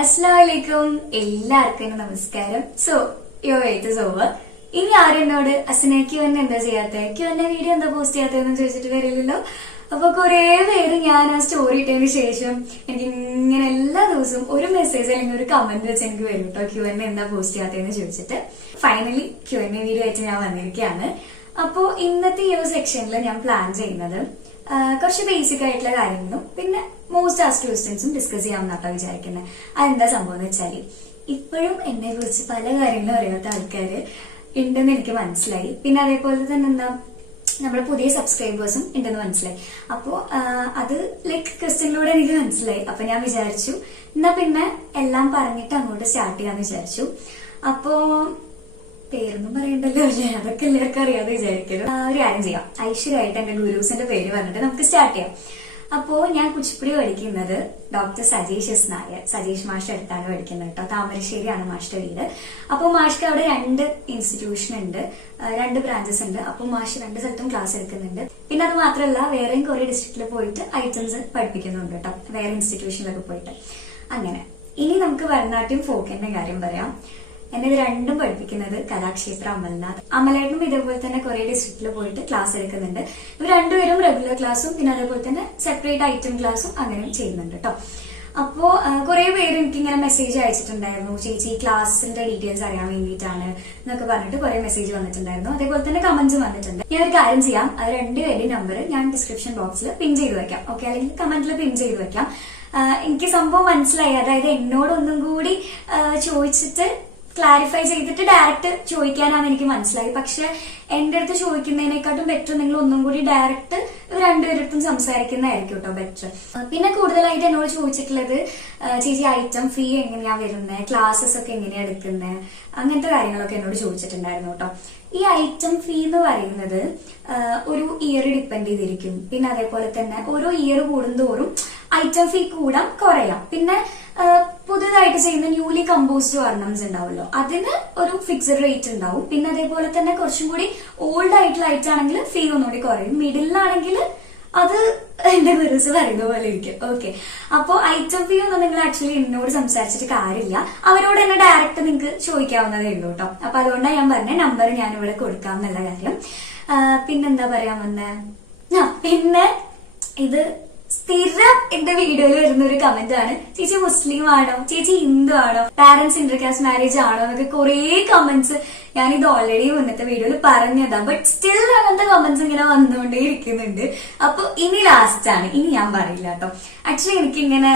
അസ്സലാമലൈക്കും എല്ലാവർക്കും നമസ്കാരം. So your wait is over. ഇനി ആരും എന്നോട് അസനയ്ക്ക് തന്നെ എന്താ ചെയ്യാത്ത ക്യൂന്നെ വീഡിയോ എന്താ പോസ്റ്റ് ചെയ്യാത്തതെന്ന് ചോദിച്ചിട്ട് വരില്ലല്ലോ. അപ്പൊ കുറെ പേര് ഞാൻ ആ സ്റ്റോറി ഇട്ടതിന് ശേഷം എനിക്ക് ഇങ്ങനെ എല്ലാ ദിവസവും ഒരു മെസ്സേജ് അല്ലെങ്കിൽ ഒരു കമന്റ് വെച്ച് എനിക്ക് വരും കേട്ടോ, ക്യൂന്നെ എന്താ പോസ്റ്റ് ചെയ്യാത്തതെന്ന് ചോദിച്ചിട്ട്. ഫൈനലി ക്യൂന്നെ വീഡിയോ ആയിട്ട് ഞാൻ വന്നിരിക്കുകയാണ്. അപ്പോ ഇന്നത്തെ ഈ ഒരു സെക്ഷനിൽ ഞാൻ പ്ലാൻ ചെയ്യുന്നത് കുറച്ച് ബേസിക് ആയിട്ടുള്ള കാര്യങ്ങളും പിന്നെ മോസ്റ്റ് ആസ്ക്ഡ് ക്വസ്റ്റ്യൻസും ഡിസ്കസ് ചെയ്യാമെന്നാട്ടോ വിചാരിക്കുന്നത്. അതെന്താ സംഭവം എന്ന് വെച്ചാല് ഇപ്പോഴും എന്നെ കുറിച്ച് പല കാര്യങ്ങളും അറിയാത്ത ആൾക്കാര് ഉണ്ടെന്ന് എനിക്ക് മനസ്സിലായി. പിന്നെ അതേപോലെ തന്നെ എന്താ നമ്മുടെ പുതിയ സബ്സ്ക്രൈബേഴ്സും ഉണ്ടെന്ന് മനസ്സിലായി. അപ്പോ അത് ലൈക്ക് ക്വസ്റ്റ്യനിലൂടെ എനിക്ക് മനസ്സിലായി. അപ്പൊ ഞാൻ വിചാരിച്ചു എന്നാ പിന്നെ എല്ലാം പറഞ്ഞിട്ട് അങ്ങോട്ട് സ്റ്റാർട്ട് ചെയ്യാന്ന് വിചാരിച്ചു. അപ്പോ പേരൊന്നും പറയണ്ടല്ലോ അല്ലേ, അതൊക്കെ എല്ലാവർക്കും അറിയാതെ വിചാരിക്കണം. ഒരു കാര്യം ചെയ്യാം, ഐശ്വര്യമായിട്ട് എന്റെ ഗുരുസിന്റെ പേര് പറഞ്ഞിട്ട് നമുക്ക് സ്റ്റാർട്ട് ചെയ്യാം. അപ്പോ ഞാൻ കുച്ചിപ്പുടി പഠിക്കുന്നത് ഡോക്ടർ സജീഷ് എസ് നായർ, സജീഷ് മാഷ് അടുത്താണ് പഠിക്കുന്നത് കേട്ടോ. താമരശ്ശേരിയാണ് മാഷിന്റെ വീട്. അപ്പൊ മാഷ്ക്ക് അവിടെ 2 ഇൻസ്റ്റിറ്റ്യൂഷൻ ഉണ്ട്, 2 ബ്രാഞ്ചസ് ഉണ്ട്. അപ്പൊ മാഷ് 2 സ്ഥലത്തും ക്ലാസ് എടുക്കുന്നുണ്ട്. പിന്നെ അത് മാത്രമല്ല വേറെയും കുറെ ഡിസ്ട്രിക്റ്റിൽ പോയിട്ട് ഐറ്റംസ് പഠിപ്പിക്കുന്നുണ്ട് കേട്ടോ, വേറെ ഇൻസ്റ്റിറ്റ്യൂഷനിലൊക്കെ പോയിട്ട്. അങ്ങനെ ഇനി നമുക്ക് ഭരതനാട്യം ഫോക്കിന്റെ കാര്യം പറയാം. എന്നെ ഇത് രണ്ടും പഠിപ്പിക്കുന്നത് കലാക്ഷേത്ര അമൽനാഥ്. അമലേട്ടനും ഇതേപോലെ തന്നെ കുറെ ഡിസ്ട്രിക്റ്റിൽ പോയിട്ട് ക്ലാസ് എടുക്കുന്നുണ്ട്. ഇവർ രണ്ടുപേരും റെഗുലർ ക്ലാസ്സും പിന്നെ അതേപോലെ തന്നെ സെപ്പറേറ്റ് ഐറ്റം ക്ലാസ്സും അങ്ങനെ ചെയ്യുന്നുണ്ട് കേട്ടോ. അപ്പോ കുറെ പേര് എനിക്ക് ഇങ്ങനെ മെസ്സേജ് അയച്ചിട്ടുണ്ടായിരുന്നു, ചേച്ചി ക്ലാസിന്റെ ഡീറ്റെയിൽസ് അറിയാൻ വേണ്ടിയിട്ടാണ് എന്നൊക്കെ പറഞ്ഞിട്ട് കുറെ മെസ്സേജ് വന്നിട്ടുണ്ടായിരുന്നു. അതേപോലെ തന്നെ കമന്റ്സ് വന്നിട്ടുണ്ട്. ഞാൻ ഒരു കാര്യം ചെയ്യാം, അത് 2 പേരുടെ നമ്പർ ഞാൻ ഡിസ്ക്രിപ്ഷൻ ബോക്സിൽ പിൻ ചെയ്ത് വെക്കാം, ഓക്കെ, അല്ലെങ്കിൽ കമന്റിൽ പിൻ ചെയ്ത് വെക്കാം. എനിക്ക് സംഭവം മനസ്സിലായി, അതായത് എന്നോടൊന്നും കൂടി ചോദിച്ചിട്ട് ക്ലാരിഫൈ ചെയ്തിട്ട് ഡയറക്റ്റ് ചോദിക്കാനാണ് എനിക്ക് മനസ്സിലായി. പക്ഷെ എന്റെ അടുത്ത് ചോദിക്കുന്നതിനെക്കാട്ടും ബെറ്റർ നിങ്ങൾ ഒന്നും കൂടി ഡയറക്റ്റ് രണ്ടുപേരടുത്തും സംസാരിക്കുന്നതായിരിക്കും കേട്ടോ ബെറ്റർ. പിന്നെ കൂടുതലായിട്ട് എന്നോട് ചോദിച്ചിട്ടുള്ളത് ചേച്ചി ഐറ്റം ഫീ എങ്ങനെയാ വരുന്നത്, ക്ലാസ്സസ് ഒക്കെ എങ്ങനെയാ എടുക്കുന്നത്, അങ്ങനത്തെ കാര്യങ്ങളൊക്കെ എന്നോട് ചോദിച്ചിട്ടുണ്ടായിരുന്നു കേട്ടോ. ഈ ഐറ്റം ഫീ എന്ന് പറയുന്നത് ഒരു ഇയർ ഡിപ്പെൻഡ് ചെയ്തിരിക്കും. പിന്നെ അതേപോലെ തന്നെ ഓരോ ഇയർ കൂടുന്തോറും ഐറ്റം ഫീ കൂടാം കുറയാം. പിന്നെ പുതുതായിട്ട് ചെയ്യുന്ന ന്യൂലി കമ്പോസ്ഡ് ഓർണമെന്റ്സ് ഉണ്ടാവുമല്ലോ, അതിന് ഒരു ഫിക്സഡ് റേറ്റ് ഉണ്ടാവും. പിന്നെ അതേപോലെ തന്നെ കുറച്ചും കൂടി ഓൾഡ് ആയിട്ടുള്ള ഐറ്റം ആണെങ്കിൽ ഫീ ഒന്നുകൂടി കുറയും. മിഡിലാണെങ്കിൽ അത് എന്റെ ഗുരുസ് പറയുന്ന പോലെ ഇരിക്കും. ഓക്കെ, അപ്പോ ഐറ്റം ഫീ ഒന്നും നിങ്ങൾ ആക്ച്വലി എന്നോട് സംസാരിച്ചിട്ട് കാര്യമില്ല, അവരോട് തന്നെ ഡയറക്റ്റ് നിങ്ങൾക്ക് ചോദിക്കാവുന്നതേ ഉള്ളൂ കേട്ടോ. അപ്പൊ അതുകൊണ്ടാണ് ഞാൻ പറഞ്ഞ നമ്പർ ഞാൻ ഇവിടെ കൊടുക്കാം എന്നുള്ള കാര്യം. പിന്നെന്താ പറയാൻ വന്നേ, പിന്നെ ഇത് സ്ഥിരം എന്റെ വീഡിയോയിൽ വരുന്ന ഒരു കമന്റ് ആണ്, ചേച്ചി മുസ്ലിം ആണോ, ചേച്ചി ഹിന്ദു ആണോ, പാരന്റ്സ് ഇന്റർകാസ്റ്റ് മാരേജ് ആണോ എന്നൊക്കെ കുറെ കമന്റ്സ്. ഞാനിത് ഓൾറെഡി മുന്നത്തെ വീഡിയോയിൽ പറഞ്ഞതാ, ബട്ട് സ്റ്റിൽ അങ്ങനത്തെ കമന്റ്സ് ഇങ്ങനെ വന്നുകൊണ്ടേ ഇരിക്കുന്നുണ്ട്. അപ്പൊ ഇനി ലാസ്റ്റ് ആണ്, ഇനി ഞാൻ പറയില്ല കേട്ടോ. ആക്ച്വലി എനിക്ക് ഇങ്ങനെ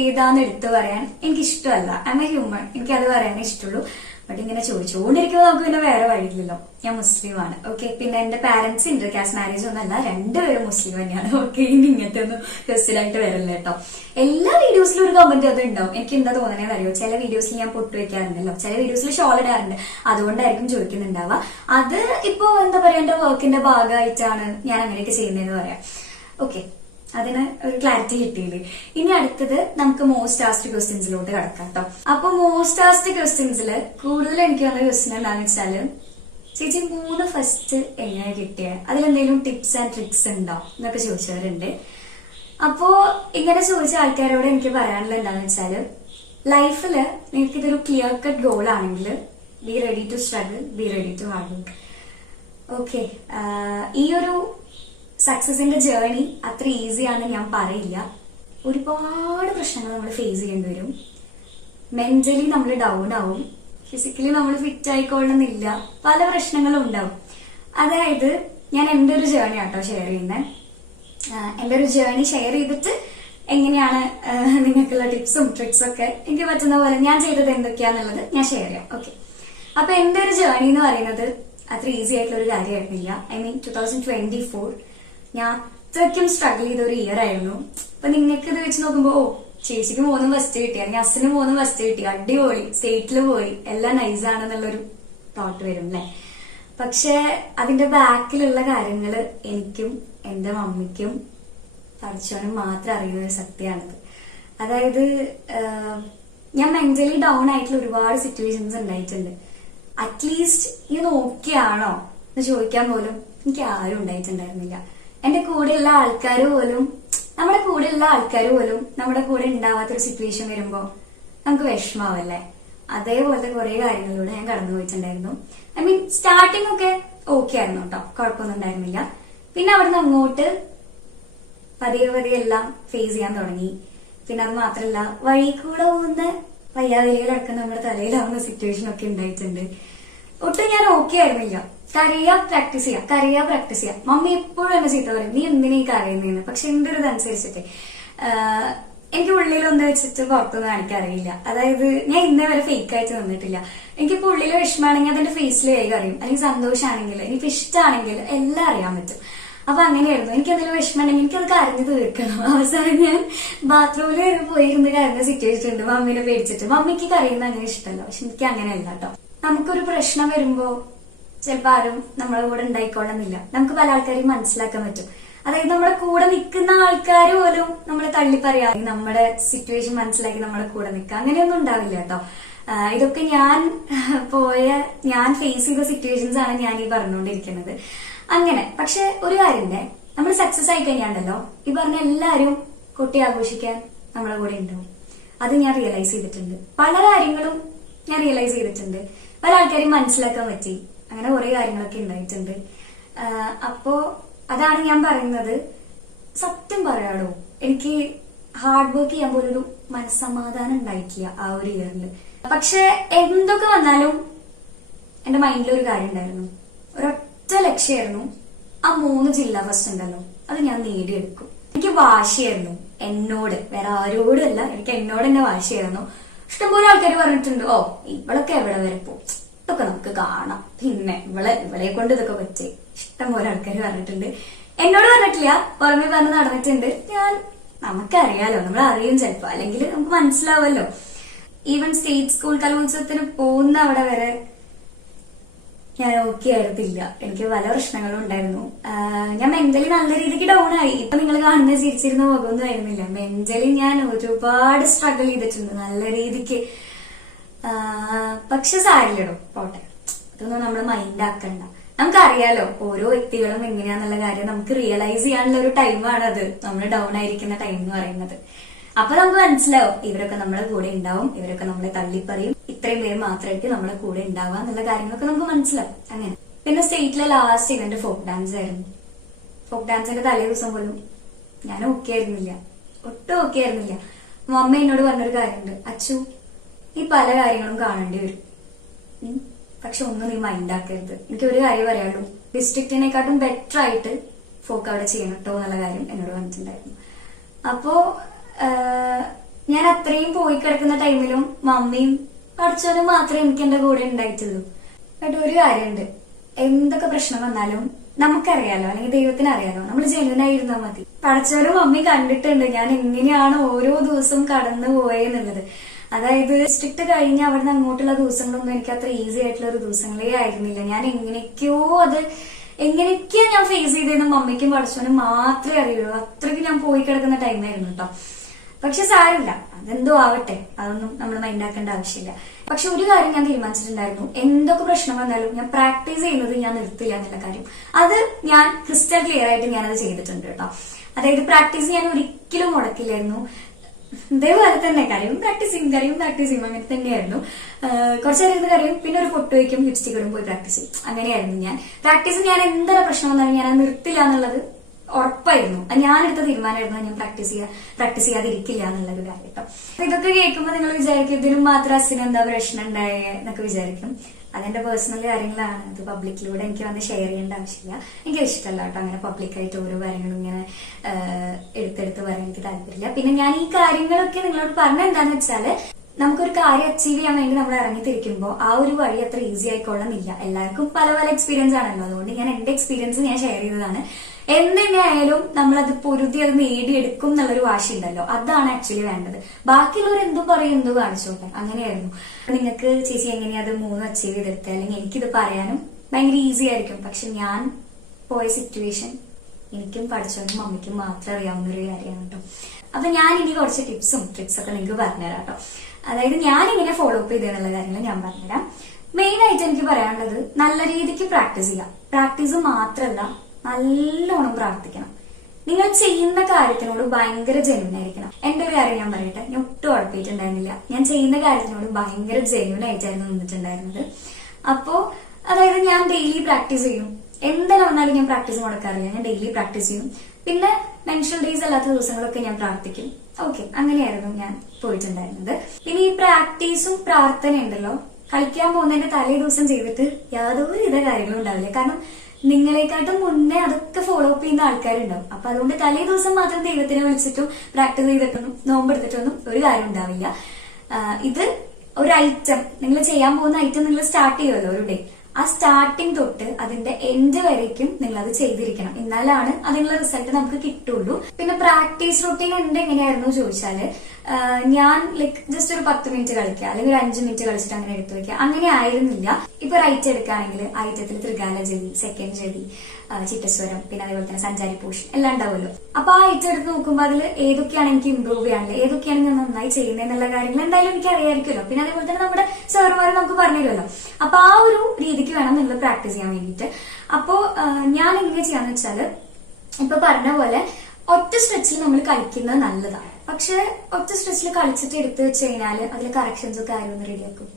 ഏതാന്ന് എടുത്തു പറയാൻ എനിക്ക് ഇഷ്ടമല്ല, ഐ എം എ ഹ്യൂമൻ, എനിക്ക് അത് പറയാനേ ഇഷ്ടമുള്ളൂ. ബട്ട് ഇങ്ങനെ ചോദിച്ചുകൊണ്ടിരിക്കുമ്പോൾ നമുക്ക് പിന്നെ വേറെ വഴിയില്ലല്ലോ. ഞാൻ മുസ്ലിമാണ്, ഓക്കെ. പിന്നെ എന്റെ പാരന്റ്സ് ഇന്റർകാസ്റ്റ് മാരേജ് ഒന്നല്ല, 2 പേരും മുസ്ലിം തന്നെയാണ്, ഓക്കെ. ഇനി ഇങ്ങനത്തെ ഒന്നും ക്വസ്റ്റ്യൻ ആയിട്ട് വരില്ല കേട്ടോ. എല്ലാ വീഡിയോസിലും ഒരു കമന്റ് അത് ഉണ്ടാവും. എനിക്ക് എന്താ തോന്നണേന്ന് അറിയോ, ചില വീഡിയോസിൽ ഞാൻ പൊട്ട് വെക്കാറുണ്ടല്ലോ, ചില വീഡിയോസിൽ ഷോൾ ഇടാറുണ്ട്, അതുകൊണ്ടായിരിക്കും ചോദിക്കുന്നുണ്ടാവുക. അത് ഇപ്പോ എന്താ പറയാ, എന്റെ വർക്കിന്റെ ഭാഗമായിട്ടാണ് ഞാൻ അങ്ങനെയൊക്കെ ചെയ്യുന്നതെന്ന് പറയാം, ഓക്കെ. അതിന് ഒരു ക്ലാരിറ്റി കിട്ടിയില്ലേ. ഇനി അടുത്തത് നമുക്ക് മോസ്റ്റ് ആസ്ക്ഡ് ക്വസ്റ്റ്യൻസിലോട്ട് കിടക്കാം കേട്ടോ. അപ്പൊ മോസ്റ്റ് ആസ്ക്ഡ് ക്വസ്റ്റ്യൻസില് കൂടുതൽ എനിക്ക് വന്ന ക്വസ്റ്റ്യൻ എന്താണെന്ന് വെച്ചാല്, ചേച്ചി 3 ഫസ്റ്റ് എങ്ങനെ കിട്ടിയ, അതിലെന്തെങ്കിലും ടിപ്സ് ആൻഡ് ട്രിക്സ് ഉണ്ടോ എന്നൊക്കെ ചോദിച്ചവരുണ്ട്. അപ്പോ ഇങ്ങനെ ചോദിച്ച ആൾക്കാരോട് എനിക്ക് പറയാനുള്ളത് എന്താണെന്ന് വെച്ചാല്, ലൈഫില് നിങ്ങൾക്ക് ഇതൊരു ക്ലിയർ കട്ട് ഗോൾ ആണെങ്കിൽ be ready to struggle, be ready to hard work, okay. ഈ ഒരു സക്സസിന്റെ ജേർണി അത്ര ഈസിയാണെന്ന് ഞാൻ പറയില്ല. ഒരുപാട് പ്രശ്നങ്ങൾ നമ്മൾ ഫേസ് ചെയ്യേണ്ടി വരും. മെന്റലി നമ്മൾ ഡൗൺ ആവും, ഫിസിക്കലി നമ്മൾ ഫിറ്റ് ആയിക്കൊള്ളണമെന്നില്ല, പല പ്രശ്നങ്ങളും ഉണ്ടാവും. അതായത് ഞാൻ എന്റെ ഒരു ജേർണി ആട്ടോ ഷെയർ ചെയ്യുന്നത്. എന്റെ ഒരു ജേർണി ഷെയർ ചെയ്തിട്ട് എങ്ങനെയാണ് നിങ്ങൾക്കുള്ള ടിപ്സും ട്രിക്സും ഒക്കെ എനിക്ക് പറ്റുന്ന പോലെ ഞാൻ ചെയ്തത് എന്തൊക്കെയാന്നുള്ളത് ഞാൻ ഷെയർ ചെയ്യാം, ഓക്കെ. അപ്പൊ എന്റെ ഒരു ജേർണി എന്ന് പറയുന്നത് അത്ര ഈസി ആയിട്ടുള്ള ഒരു കാര്യമായിരുന്നില്ല. ഐ മീൻ 2024 ഞാൻ അത്രയ്ക്കും സ്ട്രഗിൾ ചെയ്ത ഒരു ഇയർ ആയിരുന്നു. അപ്പൊ നിങ്ങൾക്ക് ഇത് വെച്ച് നോക്കുമ്പോ, ഓ ചേച്ചിക്ക് 3 ഫസ്റ്റ് കിട്ടി, അല്ലെങ്കിൽ അച്ഛന് 3 ഫസ്റ്റ് കിട്ടി, അടിപൊളി, സ്റ്റേറ്റിൽ പോയി, എല്ലാം നൈസാണെന്നുള്ളൊരു തോട്ട് വരും അല്ലെ. പക്ഷെ അതിന്റെ ബാക്കിലുള്ള കാര്യങ്ങള് എനിക്കും എന്റെ മമ്മിക്കും പഠിച്ചവനും മാത്രം അറിയുന്ന ഒരു സത്യമാണത്. അതായത് ഞാൻ മെന്റലി ഡൗൺ ആയിട്ടുള്ള ഒരുപാട് സിറ്റുവേഷൻസ് ഉണ്ടായിട്ടുണ്ട്. അറ്റ്ലീസ്റ്റ് ഇത് ഓക്കെ ആണോ എന്ന് ചോദിക്കാൻ പോലും എനിക്ക് ആരും ഉണ്ടായിട്ടുണ്ടായിരുന്നില്ല. എന്റെ കൂടെയുള്ള ആൾക്കാർ പോലും നമ്മുടെ കൂടെ ഉണ്ടാവാത്തൊരു സിറ്റുവേഷൻ വരുമ്പോ നമുക്ക് വിഷമാവല്ലേ? അതേപോലത്തെ കുറെ കാര്യങ്ങളിലൂടെ ഞാൻ കടന്നു പോയിട്ടുണ്ടായിരുന്നു. ഐ മീൻ സ്റ്റാർട്ടിംഗ് ഒക്കെ ഓക്കെ ആയിരുന്നു കേട്ടോ, കുഴപ്പമൊന്നും ഉണ്ടായിരുന്നില്ല. പിന്നെ അവിടുന്ന് അങ്ങോട്ട് പതിയെ പതിയെ എല്ലാം ഫേസ് ചെയ്യാൻ തുടങ്ങി. പിന്നെ അത് മാത്രല്ല, വഴി കൂടെ പോകുന്ന വയ്യാവലികളൊക്കെ നമ്മുടെ തലയിലാവുന്ന സിറ്റുവേഷൻ ഒക്കെ ഉണ്ടായിട്ടുണ്ട്. ഒട്ടും ഞാൻ ഓക്കെ ആയിരുന്നില്ല. കരയാ പ്രാക്ടീസ് ചെയ്യാം. മമ്മി എപ്പോഴും എന്നെ ചീത്ത പറയും, നീ എന്തിനാ ഈ കരയുന്നതെന്ന്. പക്ഷെ എന്റെ ഒരു ഇതനുസരിച്ചിട്ട് എനിക്ക് ഉള്ളിലൊന്ന് വെച്ചിട്ട് പുറത്തൊന്നും കാണിക്കാൻ അറിയില്ല. അതായത് ഞാൻ ഇന്നേ വരെ ഫേക്ക് ആയിട്ട് നിന്നിട്ടില്ല. എനിക്കിപ്പോ ഉള്ളില് വിഷമാണെങ്കിൽ അതെന്റെ ഫേസിൽ വേഗം അറിയും, അല്ലെങ്കിൽ സന്തോഷമാണെങ്കിൽ, എനിക്ക് ഇഷ്ടമാണെങ്കിൽ എല്ലാം അറിയാൻ പറ്റും. അപ്പൊ അങ്ങനെയായിരുന്നു. എനിക്ക് എന്തെങ്കിലും വിഷമമുണ്ടെങ്കിൽ എനിക്കത് കരഞ്ഞു തീർക്കണം. അവസാനം ഞാൻ ബാത്റൂമിൽ പോയിരുന്ന് കരഞ്ഞ സിറ്റുവേഷൻ ഉണ്ട്, മമ്മീനെ പേടിച്ചിട്ട്. മമ്മിക്ക് കരയുന്ന അങ്ങനെ ഇഷ്ടമല്ല, പക്ഷെ എനിക്ക് അങ്ങനെയല്ല കേട്ടോ. നമുക്കൊരു പ്രശ്നം വരുമ്പോ ചിലപ്പോ ആരും നമ്മളെ കൂടെ ഉണ്ടായിക്കൊള്ളുന്നില്ല. നമുക്ക് പല ആൾക്കാരെയും മനസ്സിലാക്കാൻ പറ്റും. അതായത് നമ്മുടെ കൂടെ നിൽക്കുന്ന ആൾക്കാർ പോലും നമ്മളെ തള്ളി പറയാം, നമ്മുടെ സിറ്റുവേഷൻ മനസ്സിലാക്കി നമ്മളെ കൂടെ നിൽക്കുക, അങ്ങനെയൊന്നും ഉണ്ടാവില്ല കേട്ടോ. ഇതൊക്കെ ഞാൻ ഫേസ് ചെയ്ത സിറ്റുവേഷൻസ് ആണ് ഞാൻ ഈ പറഞ്ഞുകൊണ്ടിരിക്കുന്നത്. അങ്ങനെ പക്ഷെ ഒരു കാര്യമുണ്ട്, നമ്മൾ സക്സസ് ആയി കഴിഞ്ഞാണ്ടല്ലോ ഈ പറഞ്ഞ എല്ലാരും കൊട്ടി ആഘോഷിക്കാൻ നമ്മളെ കൂടെ ഉണ്ടാവും. അത് ഞാൻ റിയലൈസ് ചെയ്തിട്ടുണ്ട്. പല കാര്യങ്ങളും ഞാൻ റിയലൈസ് ചെയ്തിട്ടുണ്ട്. പല ആൾക്കാരെയും മനസ്സിലാക്കാൻ പറ്റി. അങ്ങനെ കുറെ കാര്യങ്ങളൊക്കെ ഉണ്ടായിട്ടുണ്ട്. അപ്പോ അതാണ് ഞാൻ പറയുന്നത്. സത്യം പറയാടോ, എനിക്ക് ഹാർഡ് വർക്ക് ചെയ്യാൻ പോലൊരു മനസ്സമാധാനം ഉണ്ടായിട്ടില്ല ആ ഒരു ഇയറിൽ. പക്ഷെ എന്തൊക്കെ വന്നാലും എന്റെ മൈൻഡിലൊരു കാര്യം ഉണ്ടായിരുന്നു, ഒരൊറ്റ ലക്ഷ്യമായിരുന്നു. ആ 3 ജില്ലാ ഫസ്റ്റ് ഉണ്ടല്ലോ, അത് ഞാൻ നേടിയെടുക്കും. എനിക്ക് വാശിയായിരുന്നു എന്നോട്, വേറെ ആരോടും അല്ല, എനിക്ക് എന്നോട് തന്നെ വാശിയായിരുന്നു. ഇഷ്ടംപോലെ ആൾക്കാർ പറഞ്ഞിട്ടുണ്ട്, ഓ ഇവളൊക്കെ എവിടെ വരെ പോകും, ഇതൊക്കെ നമുക്ക് കാണാം, പിന്നെ ഇവളെ കൊണ്ട് ഇതൊക്കെ പറ്റി. ഇഷ്ടംപോലെ ആൾക്കാർ പറഞ്ഞിട്ടുണ്ട്. എന്നോട് പറഞ്ഞിട്ടില്ല, പുറമെ പറഞ്ഞ് നടന്നിട്ടുണ്ട്. നമുക്കറിയാലോ, നമ്മൾ അറിയും ചിലപ്പോ, അല്ലെങ്കിൽ നമുക്ക് മനസ്സിലാവുമല്ലോ. ഈവൻ സ്റ്റേറ്റ് സ്കൂൾ കലോത്സവത്തിന് പോകുന്ന അവിടെ വരെ ഞാൻ ഓക്കെ ആയിരുന്നില്ല. എനിക്ക് പല പ്രശ്നങ്ങളും ഉണ്ടായിരുന്നു. ഞാൻ മെന്റലി നല്ല രീതിക്ക് ഡൗൺ ആയി. ഇപ്പൊ നിങ്ങൾ കാണുന്ന ചിരിച്ചിരുന്ന മുഖമൊന്നും ആയിരുന്നില്ല. മെന്റലി ഞാൻ ഒരുപാട് സ്ട്രഗിൾ ചെയ്തിട്ടുണ്ട് നല്ല രീതിക്ക്. പക്ഷെ സാരില്ലടോ, പോട്ടെ, അതൊന്നും നമ്മൾ മൈൻഡ് ആക്കണ്ട. നമുക്കറിയാലോ ഓരോ വ്യക്തികളും എങ്ങനെയാന്നുള്ള കാര്യം നമുക്ക് റിയലൈസ് ചെയ്യാനുള്ള ഒരു ടൈമാണ് അത്, നമ്മൾ ഡൗൺ ആയിരിക്കുന്ന ടൈം എന്ന് പറയുന്നത്. അപ്പൊ നമുക്ക് മനസ്സിലാവും ഇവരൊക്കെ നമ്മളെ കൂടെ ഉണ്ടാവും, ഇവരൊക്കെ നമ്മളെ തള്ളിപ്പറയും, ഇത്രയും പേര് മാത്രമായിട്ട് നമ്മളെ കൂടെ ഉണ്ടാവുക എന്നുള്ള കാര്യങ്ങളൊക്കെ നമുക്ക് മനസ്സിലാവും. അങ്ങനെ പിന്നെ സ്റ്റേറ്റിലെ ലാസ്റ്റ് ഇവന്റ് ഫോക്ക് ഡാൻസ് ആയിരുന്നു. ഫോക്ക് ഡാൻസിന്റെ തലേ ദിവസം പോലും ഞാൻ ഓക്കെ ആയിരുന്നില്ല, ഒട്ടും ഓക്കെ ആയിരുന്നില്ല. മമ്മ എന്നോട് പറഞ്ഞൊരു കാര്യമുണ്ട്, അച്ചു ഈ പല കാര്യങ്ങളും കാണേണ്ടി വരും, പക്ഷെ ഒന്നും നീ മൈൻഡ് ആക്കരുത്. എനിക്ക് ഒരു കാര്യം പറയാനുള്ളൂ, ഡിസ്ട്രിക്റ്റിനെക്കാട്ടും ബെറ്റർ ആയിട്ട് ഫോക്ക് അവിടെ ചെയ്യണം കേട്ടോ എന്നുള്ള കാര്യം എന്നോട് പറഞ്ഞിട്ടുണ്ടായിരുന്നു. അപ്പോ ഞാൻ അത്രയും പോയി കിടക്കുന്ന ടൈമിലും മമ്മിയും പഠിച്ചവരും മാത്രമേ എനിക്ക് എന്റെ കൂടെ ഉണ്ടായിട്ടുള്ളൂ. എന്നിട്ട് ഒരു കാര്യമുണ്ട്, എന്തൊക്കെ പ്രശ്നം വന്നാലും നമുക്കറിയാലോ, അല്ലെങ്കിൽ ദൈവത്തിന് അറിയാലോ, നമ്മൾ ജെന്യൂനായിരുന്നാൽ മതി. പഠിച്ചവരും മമ്മി കണ്ടിട്ടുണ്ട് ഞാൻ എങ്ങനെയാണ് ഓരോ ദിവസവും കടന്നു പോയെന്നുള്ളത്. അതായത് ഡിസ്ട്രിക്ട് കഴിഞ്ഞ് അവിടുന്ന് അങ്ങോട്ടുള്ള ദിവസങ്ങളൊന്നും എനിക്ക് അത്ര ഈസി ആയിട്ടുള്ള ഒരു ദിവസങ്ങളേ ആയിരുന്നില്ല. ഞാൻ എങ്ങനെയൊക്കെയോ ഞാൻ ഫേസ് ചെയ്തതെന്ന് മമ്മിക്കും പഠിച്ചവനും മാത്രമേ അറിയുള്ളൂ. അത്രയ്ക്ക് ഞാൻ പോയി കിടക്കുന്ന ടൈമായിരുന്നു കേട്ടോ. പക്ഷെ സാരമില്ല, അതെന്തോ ആവട്ടെ, അതൊന്നും നമ്മൾ മൈൻഡാക്കേണ്ട ആവശ്യമില്ല. പക്ഷെ ഒരു കാര്യം ഞാൻ തീരുമാനിച്ചിട്ടുണ്ടായിരുന്നു, എന്തൊക്കെ പ്രശ്നം വന്നാലും ഞാൻ പ്രാക്ടീസ് ചെയ്യുന്നത് ഞാൻ നിർത്തില്ല എന്നുള്ള കാര്യം. അത് ഞാൻ ക്രിസ്റ്റൽ ക്ലിയർ ആയിട്ട് ഞാനത് ചെയ്തിട്ടുണ്ട് കേട്ടോ. അതായത് പ്രാക്ടീസ് ഞാൻ ഒരിക്കലും മുടക്കില്ലായിരുന്നു. ഇതേപോലെ തന്നെ കരയും പ്രാക്ടീസ് ചെയ്യും അങ്ങനെ തന്നെയായിരുന്നു. കുറച്ചു നേരം ഇരുന്ന് കരയും, പിന്നെ ഒരു പൊട്ട് വയ്ക്കും, ലിപ്സ്റ്റിക് ഇടും, പോയി പ്രാക്ടീസ് ചെയ്യും. അങ്ങനെയായിരുന്നു ഞാൻ. പ്രാക്ടീസ് ഞാൻ എന്തൊരു പ്രശ്നം വന്നാലും ഞാൻ നിർത്തില്ല എന്നുള്ളത് ഉറപ്പായിരുന്നു. ഞാനെടുത്ത തീരുമാനമായിരുന്നു, ഞാൻ പ്രാക്ടീസ് ചെയ്യാതിരിക്കില്ല എന്നുള്ളത് കാര്യം കേട്ടോ. ഇതൊക്കെ കേൾക്കുമ്പോൾ നിങ്ങൾ വിചാരിക്കും ഇതിനും മാത്രം അസിന് എന്താ പ്രശ്നം ഉണ്ടായേ എന്നൊക്കെ വിചാരിക്കും. അതെന്റെ പേഴ്സണൽ കാര്യങ്ങളാണ്, അത് പബ്ലിക്കിലൂടെ എനിക്ക് വന്ന് ഷെയർ ചെയ്യേണ്ട ആവശ്യമില്ല. എനിക്ക് ഇഷ്ടമല്ല കേട്ടോ അങ്ങനെ പബ്ലിക്കായിട്ട് ഓരോ കാര്യങ്ങളും ഇങ്ങനെ എടുത്തെടുത്ത് പറയാൻ എനിക്ക് താല്പര്യമില്ല. പിന്നെ ഞാൻ ഈ കാര്യങ്ങളൊക്കെ നിങ്ങളോട് പറഞ്ഞ എന്താന്ന് വെച്ചാല്, നമുക്കൊരു കാര്യം അച്ചീവ് ചെയ്യാൻ വേണ്ടി നമ്മൾ ഇറങ്ങിത്തിരിക്കുമ്പോൾ ആ ഒരു വഴി അത്ര ഈസി ആയിക്കൊള്ളുന്നില്ല. എല്ലാവർക്കും പല പല എക്സ്പീരിയൻസ് ആണല്ലോ. അതുകൊണ്ട് ഞാൻ എന്റെ എക്സ്പീരിയൻസ് ഞാൻ ഷെയർ ചെയ്തതാണ്. എന്തെങ്ങനെയായാലും നമ്മളത് പൊരുതി അത് നേടിയെടുക്കും എന്നുള്ളൊരു വാശി ഉണ്ടല്ലോ, അതാണ് ആക്ച്വലി വേണ്ടത്. ബാക്കിയുള്ളവർ എന്തു പറയും, എന്തു കാണിച്ചോട്ടെ, അങ്ങനെയായിരുന്നു. നിങ്ങൾക്ക് ചേച്ചി എങ്ങനെയാ അത് 3 അച്ചീവ് ചെയ്തെടുത്തത്, അല്ലെങ്കിൽ എനിക്കിത് പറയാനും ഭയങ്കര ഈസി ആയിരിക്കും. പക്ഷെ ഞാൻ പോയ സിറ്റുവേഷൻ എനിക്കും പഠിച്ചവനും മമ്മിക്കും മാത്രം അറിയാവുന്ന ഒരു കാര്യമാണ് കേട്ടോ. അപ്പൊ ഞാൻ ഇനി കുറച്ച് ടിപ്സും ട്രിക്സ് ഒക്കെ നിങ്ങൾക്ക് പറഞ്ഞുതരാം കേട്ടോ. അതായത് ഞാൻ ഇങ്ങനെ ഫോളോ അപ്പ് ചെയ്തെന്നുള്ള കാര്യങ്ങൾ ഞാൻ പറഞ്ഞുതരാം. മെയിൻ ആയിട്ട് എനിക്ക് പറയാനുള്ളത്, നല്ല രീതിക്ക് പ്രാക്ടീസ് ചെയ്യാം. പ്രാക്ടീസ് മാത്രമല്ല, നല്ലോണം പ്രാർത്ഥിക്കണം. നിങ്ങൾ ചെയ്യുന്ന കാര്യത്തിനോട് ഭയങ്കര ജെന്യൂൻ ആയിരിക്കണം. എന്റെ ഒരു കാര്യം ഞാൻ പറയട്ടെ, ഞാൻ ഒട്ടും ഉറപ്പിയിട്ടുണ്ടായിരുന്നില്ല. ഞാൻ ചെയ്യുന്ന കാര്യത്തിനോട് ഭയങ്കര ജെന്യൂൻ ആയിട്ടായിരുന്നു നിന്നിട്ടുണ്ടായിരുന്നത്. അപ്പോ അതായത് ഞാൻ ഡെയിലി പ്രാക്ടീസ് ചെയ്യും. എന്തെല്ലാം വന്നാലും ഞാൻ പ്രാക്ടീസ് മുടക്കാറില്ല. ഞാൻ ഡെയിലി പ്രാക്ടീസ് ചെയ്യും. പിന്നെ മെൻഷൽ ഡേയ്സ് അല്ലാത്ത ദിവസങ്ങളൊക്കെ ഞാൻ പ്രാർത്ഥിക്കും. ഓക്കെ, അങ്ങനെയായിരുന്നു ഞാൻ പോയിട്ടുണ്ടായിരുന്നത്. പിന്നെ ഈ പ്രാക്ടീസും പ്രാർത്ഥന ഉണ്ടല്ലോ, കളിക്കാൻ പോകുന്നതിന്റെ തലേ ദിവസം ചെയ്തിട്ട് യാതൊരു വിധ കാര്യങ്ങളും ഉണ്ടാവില്ല. കാരണം നിങ്ങളെക്കാട്ടും മുന്നേ അതൊക്കെ ഫോളോ അപ്പ് ചെയ്യുന്ന ആൾക്കാരുണ്ടാവും. അപ്പൊ അതുകൊണ്ട് തലേ ദിവസം മാത്രം ദൈവത്തിനെ വിളിച്ചിട്ടും പ്രാക്ടീസ് ചെയ്തിട്ടൊന്നും നോമ്പെടുത്തിട്ടൊന്നും ഒരു കാര്യം ഉണ്ടാവില്ല. ഇത് ഒരു ഐറ്റം, നിങ്ങൾ ചെയ്യാൻ പോകുന്ന ഐറ്റം നിങ്ങൾ സ്റ്റാർട്ട് ചെയ്യുമല്ലോ ഒരു ഡേ, ആ സ്റ്റാർട്ടിങ് തൊട്ട് അതിന്റെ എൻഡ് വരേക്കും നിങ്ങൾ അത് ചെയ്തിരിക്കണം. എന്നാലാണ് അതിനുള്ള റിസൾട്ട് നമുക്ക് കിട്ടുള്ളൂ. പിന്നെ പ്രാക്ടീസ് റൂട്ടീൻ എന്റെ എങ്ങനെയായിരുന്നു ചോദിച്ചാല്, ഞാൻ ലൈക്ക് ജസ്റ്റ് ഒരു 10 മിനിറ്റ് കളിക്കുക, അല്ലെങ്കിൽ ഒരു 5 മിനിറ്റ് കളിച്ചിട്ട് അങ്ങനെ എടുത്തു വെക്കുക, അങ്ങനെ ആയിരുന്നില്ല. ഇപ്പൊ ഒരു ഐറ്റം എടുക്കുകയാണെങ്കിൽ ഐറ്റത്തിൽ ത്രികാല ജതി, സെക്കൻഡ് ജതി, ചിട്ടസ്വരം, പിന്നെ അതേപോലെ തന്നെ സഞ്ചാരി പോഷൻ എല്ലാം ഉണ്ടാവുമല്ലോ. അപ്പൊ ആ ഐറ്റം എടുത്ത് നോക്കുമ്പോൾ അതിൽ ഏതൊക്കെയാണ് എനിക്ക് ഇമ്പ്രൂവ് ചെയ്യാനുള്ളത്, ഏതൊക്കെയാണ് ഞാൻ നന്നായി ചെയ്യുന്നതെന്നുള്ള കാര്യങ്ങൾ എന്തായാലും എനിക്ക് അറിയാമായിരിക്കുമല്ലോ. പിന്നെ അതേപോലെ തന്നെ നമ്മുടെ സാറുമാർ നമുക്ക് പറഞ്ഞുതരുമല്ലോ. അപ്പൊ ആ ഒരു രീതിക്ക് വേണം നിങ്ങൾ പ്രാക്ടീസ് ചെയ്യാൻ വേണ്ടിയിട്ട്. അപ്പോ ഞാൻ എങ്ങനെ ചെയ്യാന്ന് വെച്ചാല്, ഇപ്പൊ പറഞ്ഞ പോലെ ഒറ്റ സ്ട്രെച്ചിൽ നമ്മൾ കളിക്കുന്നത് നല്ലതാണ്. പക്ഷെ ഒറ്റ സ്ട്രെച്ചിൽ കളിച്ചിട്ട് എടുത്തു വെച്ച് കഴിഞ്ഞാല് അതിൽ കറക്ഷൻസ് ഒക്കെ ആരും റെഡിയാക്കും.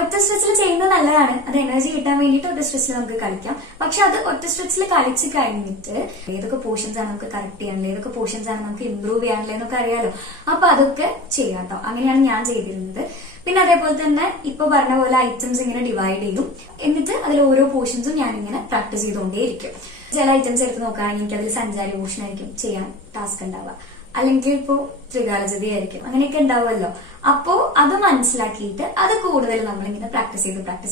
ഒറ്റ സ്ട്രെച്ചിൽ ചെയ്യുന്നത് നല്ലതാണ്, അത് എനർജി കിട്ടാൻ വേണ്ടിയിട്ട് ഒറ്റ സ്ട്രെച്ചിൽ നമുക്ക് കളിക്കാം. പക്ഷെ അത് ഒറ്റ സ്ട്രെച്ചിൽ കളിച്ച് കഴിഞ്ഞിട്ട് ഏതൊക്കെ പോർഷൻസ് ആണ് നമുക്ക് കറക്റ്റ് ചെയ്യാനുള്ളത്, ഏതൊക്കെ പോർഷൻസ് ആണ് നമുക്ക് ഇമ്പ്രൂവ് ചെയ്യാനുള്ളത് എന്നൊക്കെ അറിയാലോ. അപ്പൊ അതൊക്കെ ചെയ്യാം കേട്ടോ. അങ്ങനെയാണ് ഞാൻ ചെയ്തിരുന്നത്. പിന്നെ അതേപോലെ തന്നെ ഇപ്പൊ പറഞ്ഞ പോലെ ഐറ്റംസ് ഇങ്ങനെ ഡിവൈഡ് ചെയ്യും. എന്നിട്ട് അതിൽ ഓരോ പോർഷൻസും ഞാൻ ഇങ്ങനെ പ്രാക്ടീസ് ചെയ്തുകൊണ്ടേയിരിക്കും. ചില ഐറ്റംസ് എടുത്ത് നോക്കുകയാണെങ്കിൽ എനിക്ക് അതിൽ സഞ്ചാരി പോർഷൻ ആയിരിക്കും ചെയ്യാൻ ടാസ്ക് ഉണ്ടാവുക, അല്ലെങ്കിൽ ഇപ്പോ ത്രികാലജതി ആയിരിക്കും, അങ്ങനെയൊക്കെ ഉണ്ടാവുമല്ലോ. അപ്പോ അത് മനസ്സിലാക്കിയിട്ട് അത് കൂടുതൽ നമ്മളിങ്ങനെ പ്രാക്ടീസ്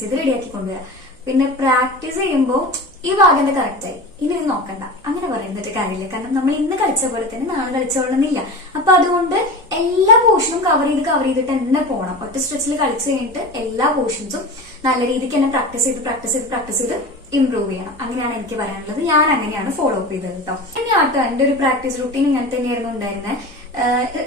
ചെയ്ത് റെഡിയാക്കി കൊണ്ടുവരാം. പിന്നെ പ്രാക്ടീസ് ചെയ്യുമ്പോൾ ഈ ഭാഗം എന്റെ കറക്റ്റായി, ഇനി ഇത് നോക്കണ്ട അങ്ങനെ പറയുന്നിട്ട് കാര്യമില്ല. കാരണം നമ്മൾ ഇന്ന് കളിച്ച പോലെ തന്നെ നാളെ കളിച്ചോളണമെന്നില്ല. അപ്പൊ അതുകൊണ്ട് എല്ലാ പോർഷനും കവർ ചെയ്തിട്ട് തന്നെ പോകണം. ഒറ്റ സ്ട്രെച്ചിൽ കളിച്ചു കഴിഞ്ഞിട്ട് എല്ലാ പോർഷൻസും നല്ല രീതിക്ക് തന്നെ പ്രാക്ടീസ് ചെയ്ത് ഇംപ്രൂവ് ചെയ്യണം. അങ്ങനെയാണ് എനിക്ക് പറയാനുള്ളത്. ഞാൻ അങ്ങനെയാണ് ഫോളോ അപ്പ് ചെയ്തത് കേട്ടോ. ഇനിയാട്ടോ എന്റെ ഒരു പ്രാക്ടീസ് റൂട്ടീൻ ഇങ്ങനെ തന്നെയായിരുന്നു ഉണ്ടായിരുന്നത്.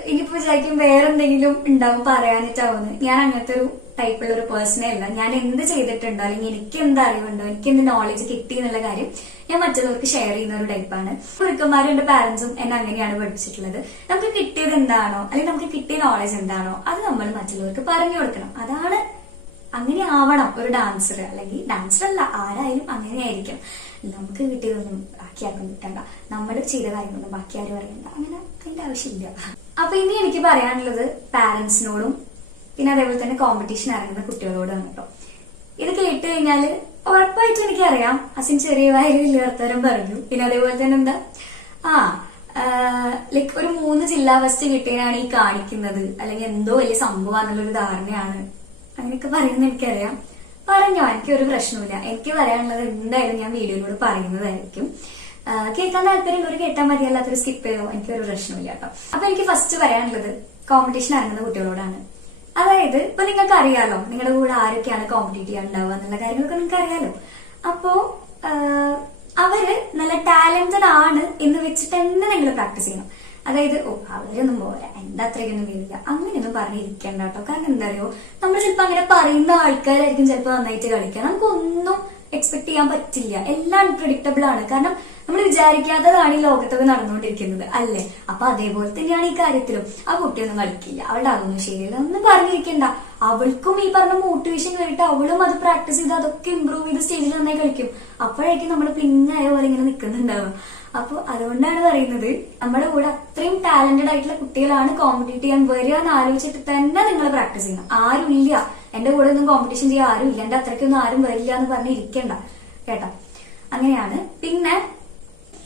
ഇനിയിപ്പോ വിചാരിക്കും വേറെ എന്തെങ്കിലും ഉണ്ടാവും പറയാനിട്ടാവുന്നത്. ഞാൻ അങ്ങനത്തെ ഒരു ടൈപ്പുള്ള ഒരു പേഴ്സണേ അല്ല. ഞാൻ എന്ത് ചെയ്തിട്ടുണ്ടോ, അല്ലെങ്കിൽ എനിക്ക് എന്ത് അറിവുണ്ടോ, എനിക്ക് എന്ത് നോളജ് കിട്ടി എന്നുള്ള കാര്യം ഞാൻ മറ്റുള്ളവർക്ക് ഷെയർ ചെയ്യുന്ന ഒരു ടൈപ്പാണ്. ഗുരുക്കന്മാരും എന്റെ പാരന്റ്സും എന്നെ അങ്ങനെയാണ് പഠിപ്പിച്ചിട്ടുള്ളത്. നമുക്ക് കിട്ടിയത് എന്താണോ, അല്ലെങ്കിൽ നമുക്ക് കിട്ടിയ നോളജ് എന്താണോ അത് നമ്മൾ മറ്റുള്ളവർക്ക് പറഞ്ഞു കൊടുക്കണം. അതാണ്, അങ്ങനെ ആവണം ഒരു ഡാൻസർ. അല്ലെങ്കിൽ ഡാൻസർ അല്ല, ആരായാലും അങ്ങനെയായിരിക്കും. നമുക്ക് കിട്ടിയതൊന്നും ബാക്കി ആർക്കും കിട്ടണ്ട, നമ്മൾ ചെയ്ത കാര്യങ്ങളൊന്നും ബാക്കി ആരും അറിയണ്ട, അങ്ങനെ അതിന്റെ ആവശ്യമില്ല. അപ്പൊ ഇനി എനിക്ക് പറയാനുള്ളത് പാരന്റ്സിനോടും പിന്നെ അതേപോലെ തന്നെ കോമ്പറ്റീഷൻ ഇറങ്ങുന്ന കുട്ടികളോടാണ് കേട്ടോ. ഇത് കേട്ട് കഴിഞ്ഞാല് ഉറപ്പായിട്ടും എനിക്കറിയാം അസിൻ ചെറിയ വായിൽ വലിയ വർത്തമാനം പറഞ്ഞു. പിന്നെ അതേപോലെ തന്നെ എന്താ ലൈക്ക് ഒരു 3 ജില്ലാ ഫസ്റ്റ് കിട്ടിയാണ് ഈ കാണിക്കുന്നത്, അല്ലെങ്കിൽ എന്തോ വലിയ സംഭവമാണെന്നുള്ളൊരു ധാരണയാണ്, അങ്ങനെയൊക്കെ പറയുന്നത് എനിക്കറിയാം. പറഞ്ഞോ, എനിക്കൊരു പ്രശ്നമില്ല. എനിക്ക് പറയാനുള്ളത് എന്തായാലും ഞാൻ വീഡിയോയിലൂടെ പറയുന്നതായിരിക്കും. കേൾക്കാൻ താല്പര്യമുള്ളവർ കേട്ടാൽ മതി, അല്ലാത്തൊരു സ്കിപ്പ് ചെയ്യോ, എനിക്കൊരു പ്രശ്നമില്ല കേട്ടോ. അപ്പൊ എനിക്ക് ഫസ്റ്റ് പറയാനുള്ളത് കോമ്പറ്റീഷൻ ഇറങ്ങുന്ന കുട്ടികളോടാണ്. അതായത് ഇപ്പൊ നിങ്ങൾക്ക് അറിയാലോ നിങ്ങളുടെ കൂടെ ആരൊക്കെയാണ് കോമ്പറ്റീറ്റ് ചെയ്യാൻ ഉണ്ടാവുക എന്നുള്ള കാര്യങ്ങളൊക്കെ നിങ്ങൾക്ക് അറിയാലോ. അപ്പോ അവര് നല്ല ടാലന്റഡ് ആണ് എന്ന് വെച്ചിട്ട് തന്നെ നിങ്ങൾ പ്രാക്ടീസ് ചെയ്യണം. അതായത് അവരൊന്നും പോരാ, എന്റെ അത്രയ്ക്കൊന്നും വീഴില്ല, അങ്ങനെയൊന്നും പറഞ്ഞിരിക്കണ്ട കേട്ടോ. കാരണം എന്താ അറിയോ, നമ്മൾ ചിലപ്പോ അങ്ങനെ പറയുന്ന ആൾക്കാരായിരിക്കും ചിലപ്പോ നന്നായിട്ട് കളിക്കുക. നമുക്കൊന്നും എക്സ്പെക്ട് ചെയ്യാൻ പറ്റില്ല. എല്ലാം അൺപ്രഡിക്റ്റബിൾ ആണ്. കാരണം നമ്മൾ വിചാരിക്കാത്തതാണ് ഈ ലോകത്തൊക്കെ നടന്നുകൊണ്ടിരിക്കുന്നത് അല്ലേ. അപ്പൊ അതേപോലെ തന്നെയാണ് ഈ കാര്യത്തിലും. ആ കുട്ടിയൊന്നും കളിക്കില്ല, അവളുടെ അതൊന്നും ശരിയല്ല ഒന്നും പറഞ്ഞിരിക്കണ്ട. അവൾക്കും ഈ പറഞ്ഞ മോട്ടിവേഷൻ കേട്ട് അവളും അത് പ്രാക്ടീസ് ചെയ്ത് അതൊക്കെ ഇമ്പ്രൂവ് ചെയ്ത് സ്റ്റേജിൽ നന്നായി കളിക്കും. അപ്പോഴേക്കും നമ്മൾ പിന്നായ പോലെ ഇങ്ങനെ നിൽക്കുന്നുണ്ടാവുക. അപ്പൊ അതുകൊണ്ടാണ് പറയുന്നത്, നമ്മുടെ കൂടെ അത്രയും ടാലന്റഡ് ആയിട്ടുള്ള കുട്ടികളാണ് കോമ്പറ്റീറ്റ് ചെയ്യാൻ വരിക എന്ന് ആലോചിച്ചിട്ട് തന്നെ നിങ്ങൾ പ്രാക്ടീസ് ചെയ്യണം. ആരുമില്ല എന്റെ കൂടെ ഒന്നും കോമ്പറ്റീഷൻ ചെയ്യാൻ ആരുമില്ല, എന്റെ അത്രയ്ക്കൊന്നും ആരും വരില്ല എന്ന് പറഞ്ഞിരിക്കണ്ട കേട്ടാ. അങ്ങനെയാണ്. പിന്നെ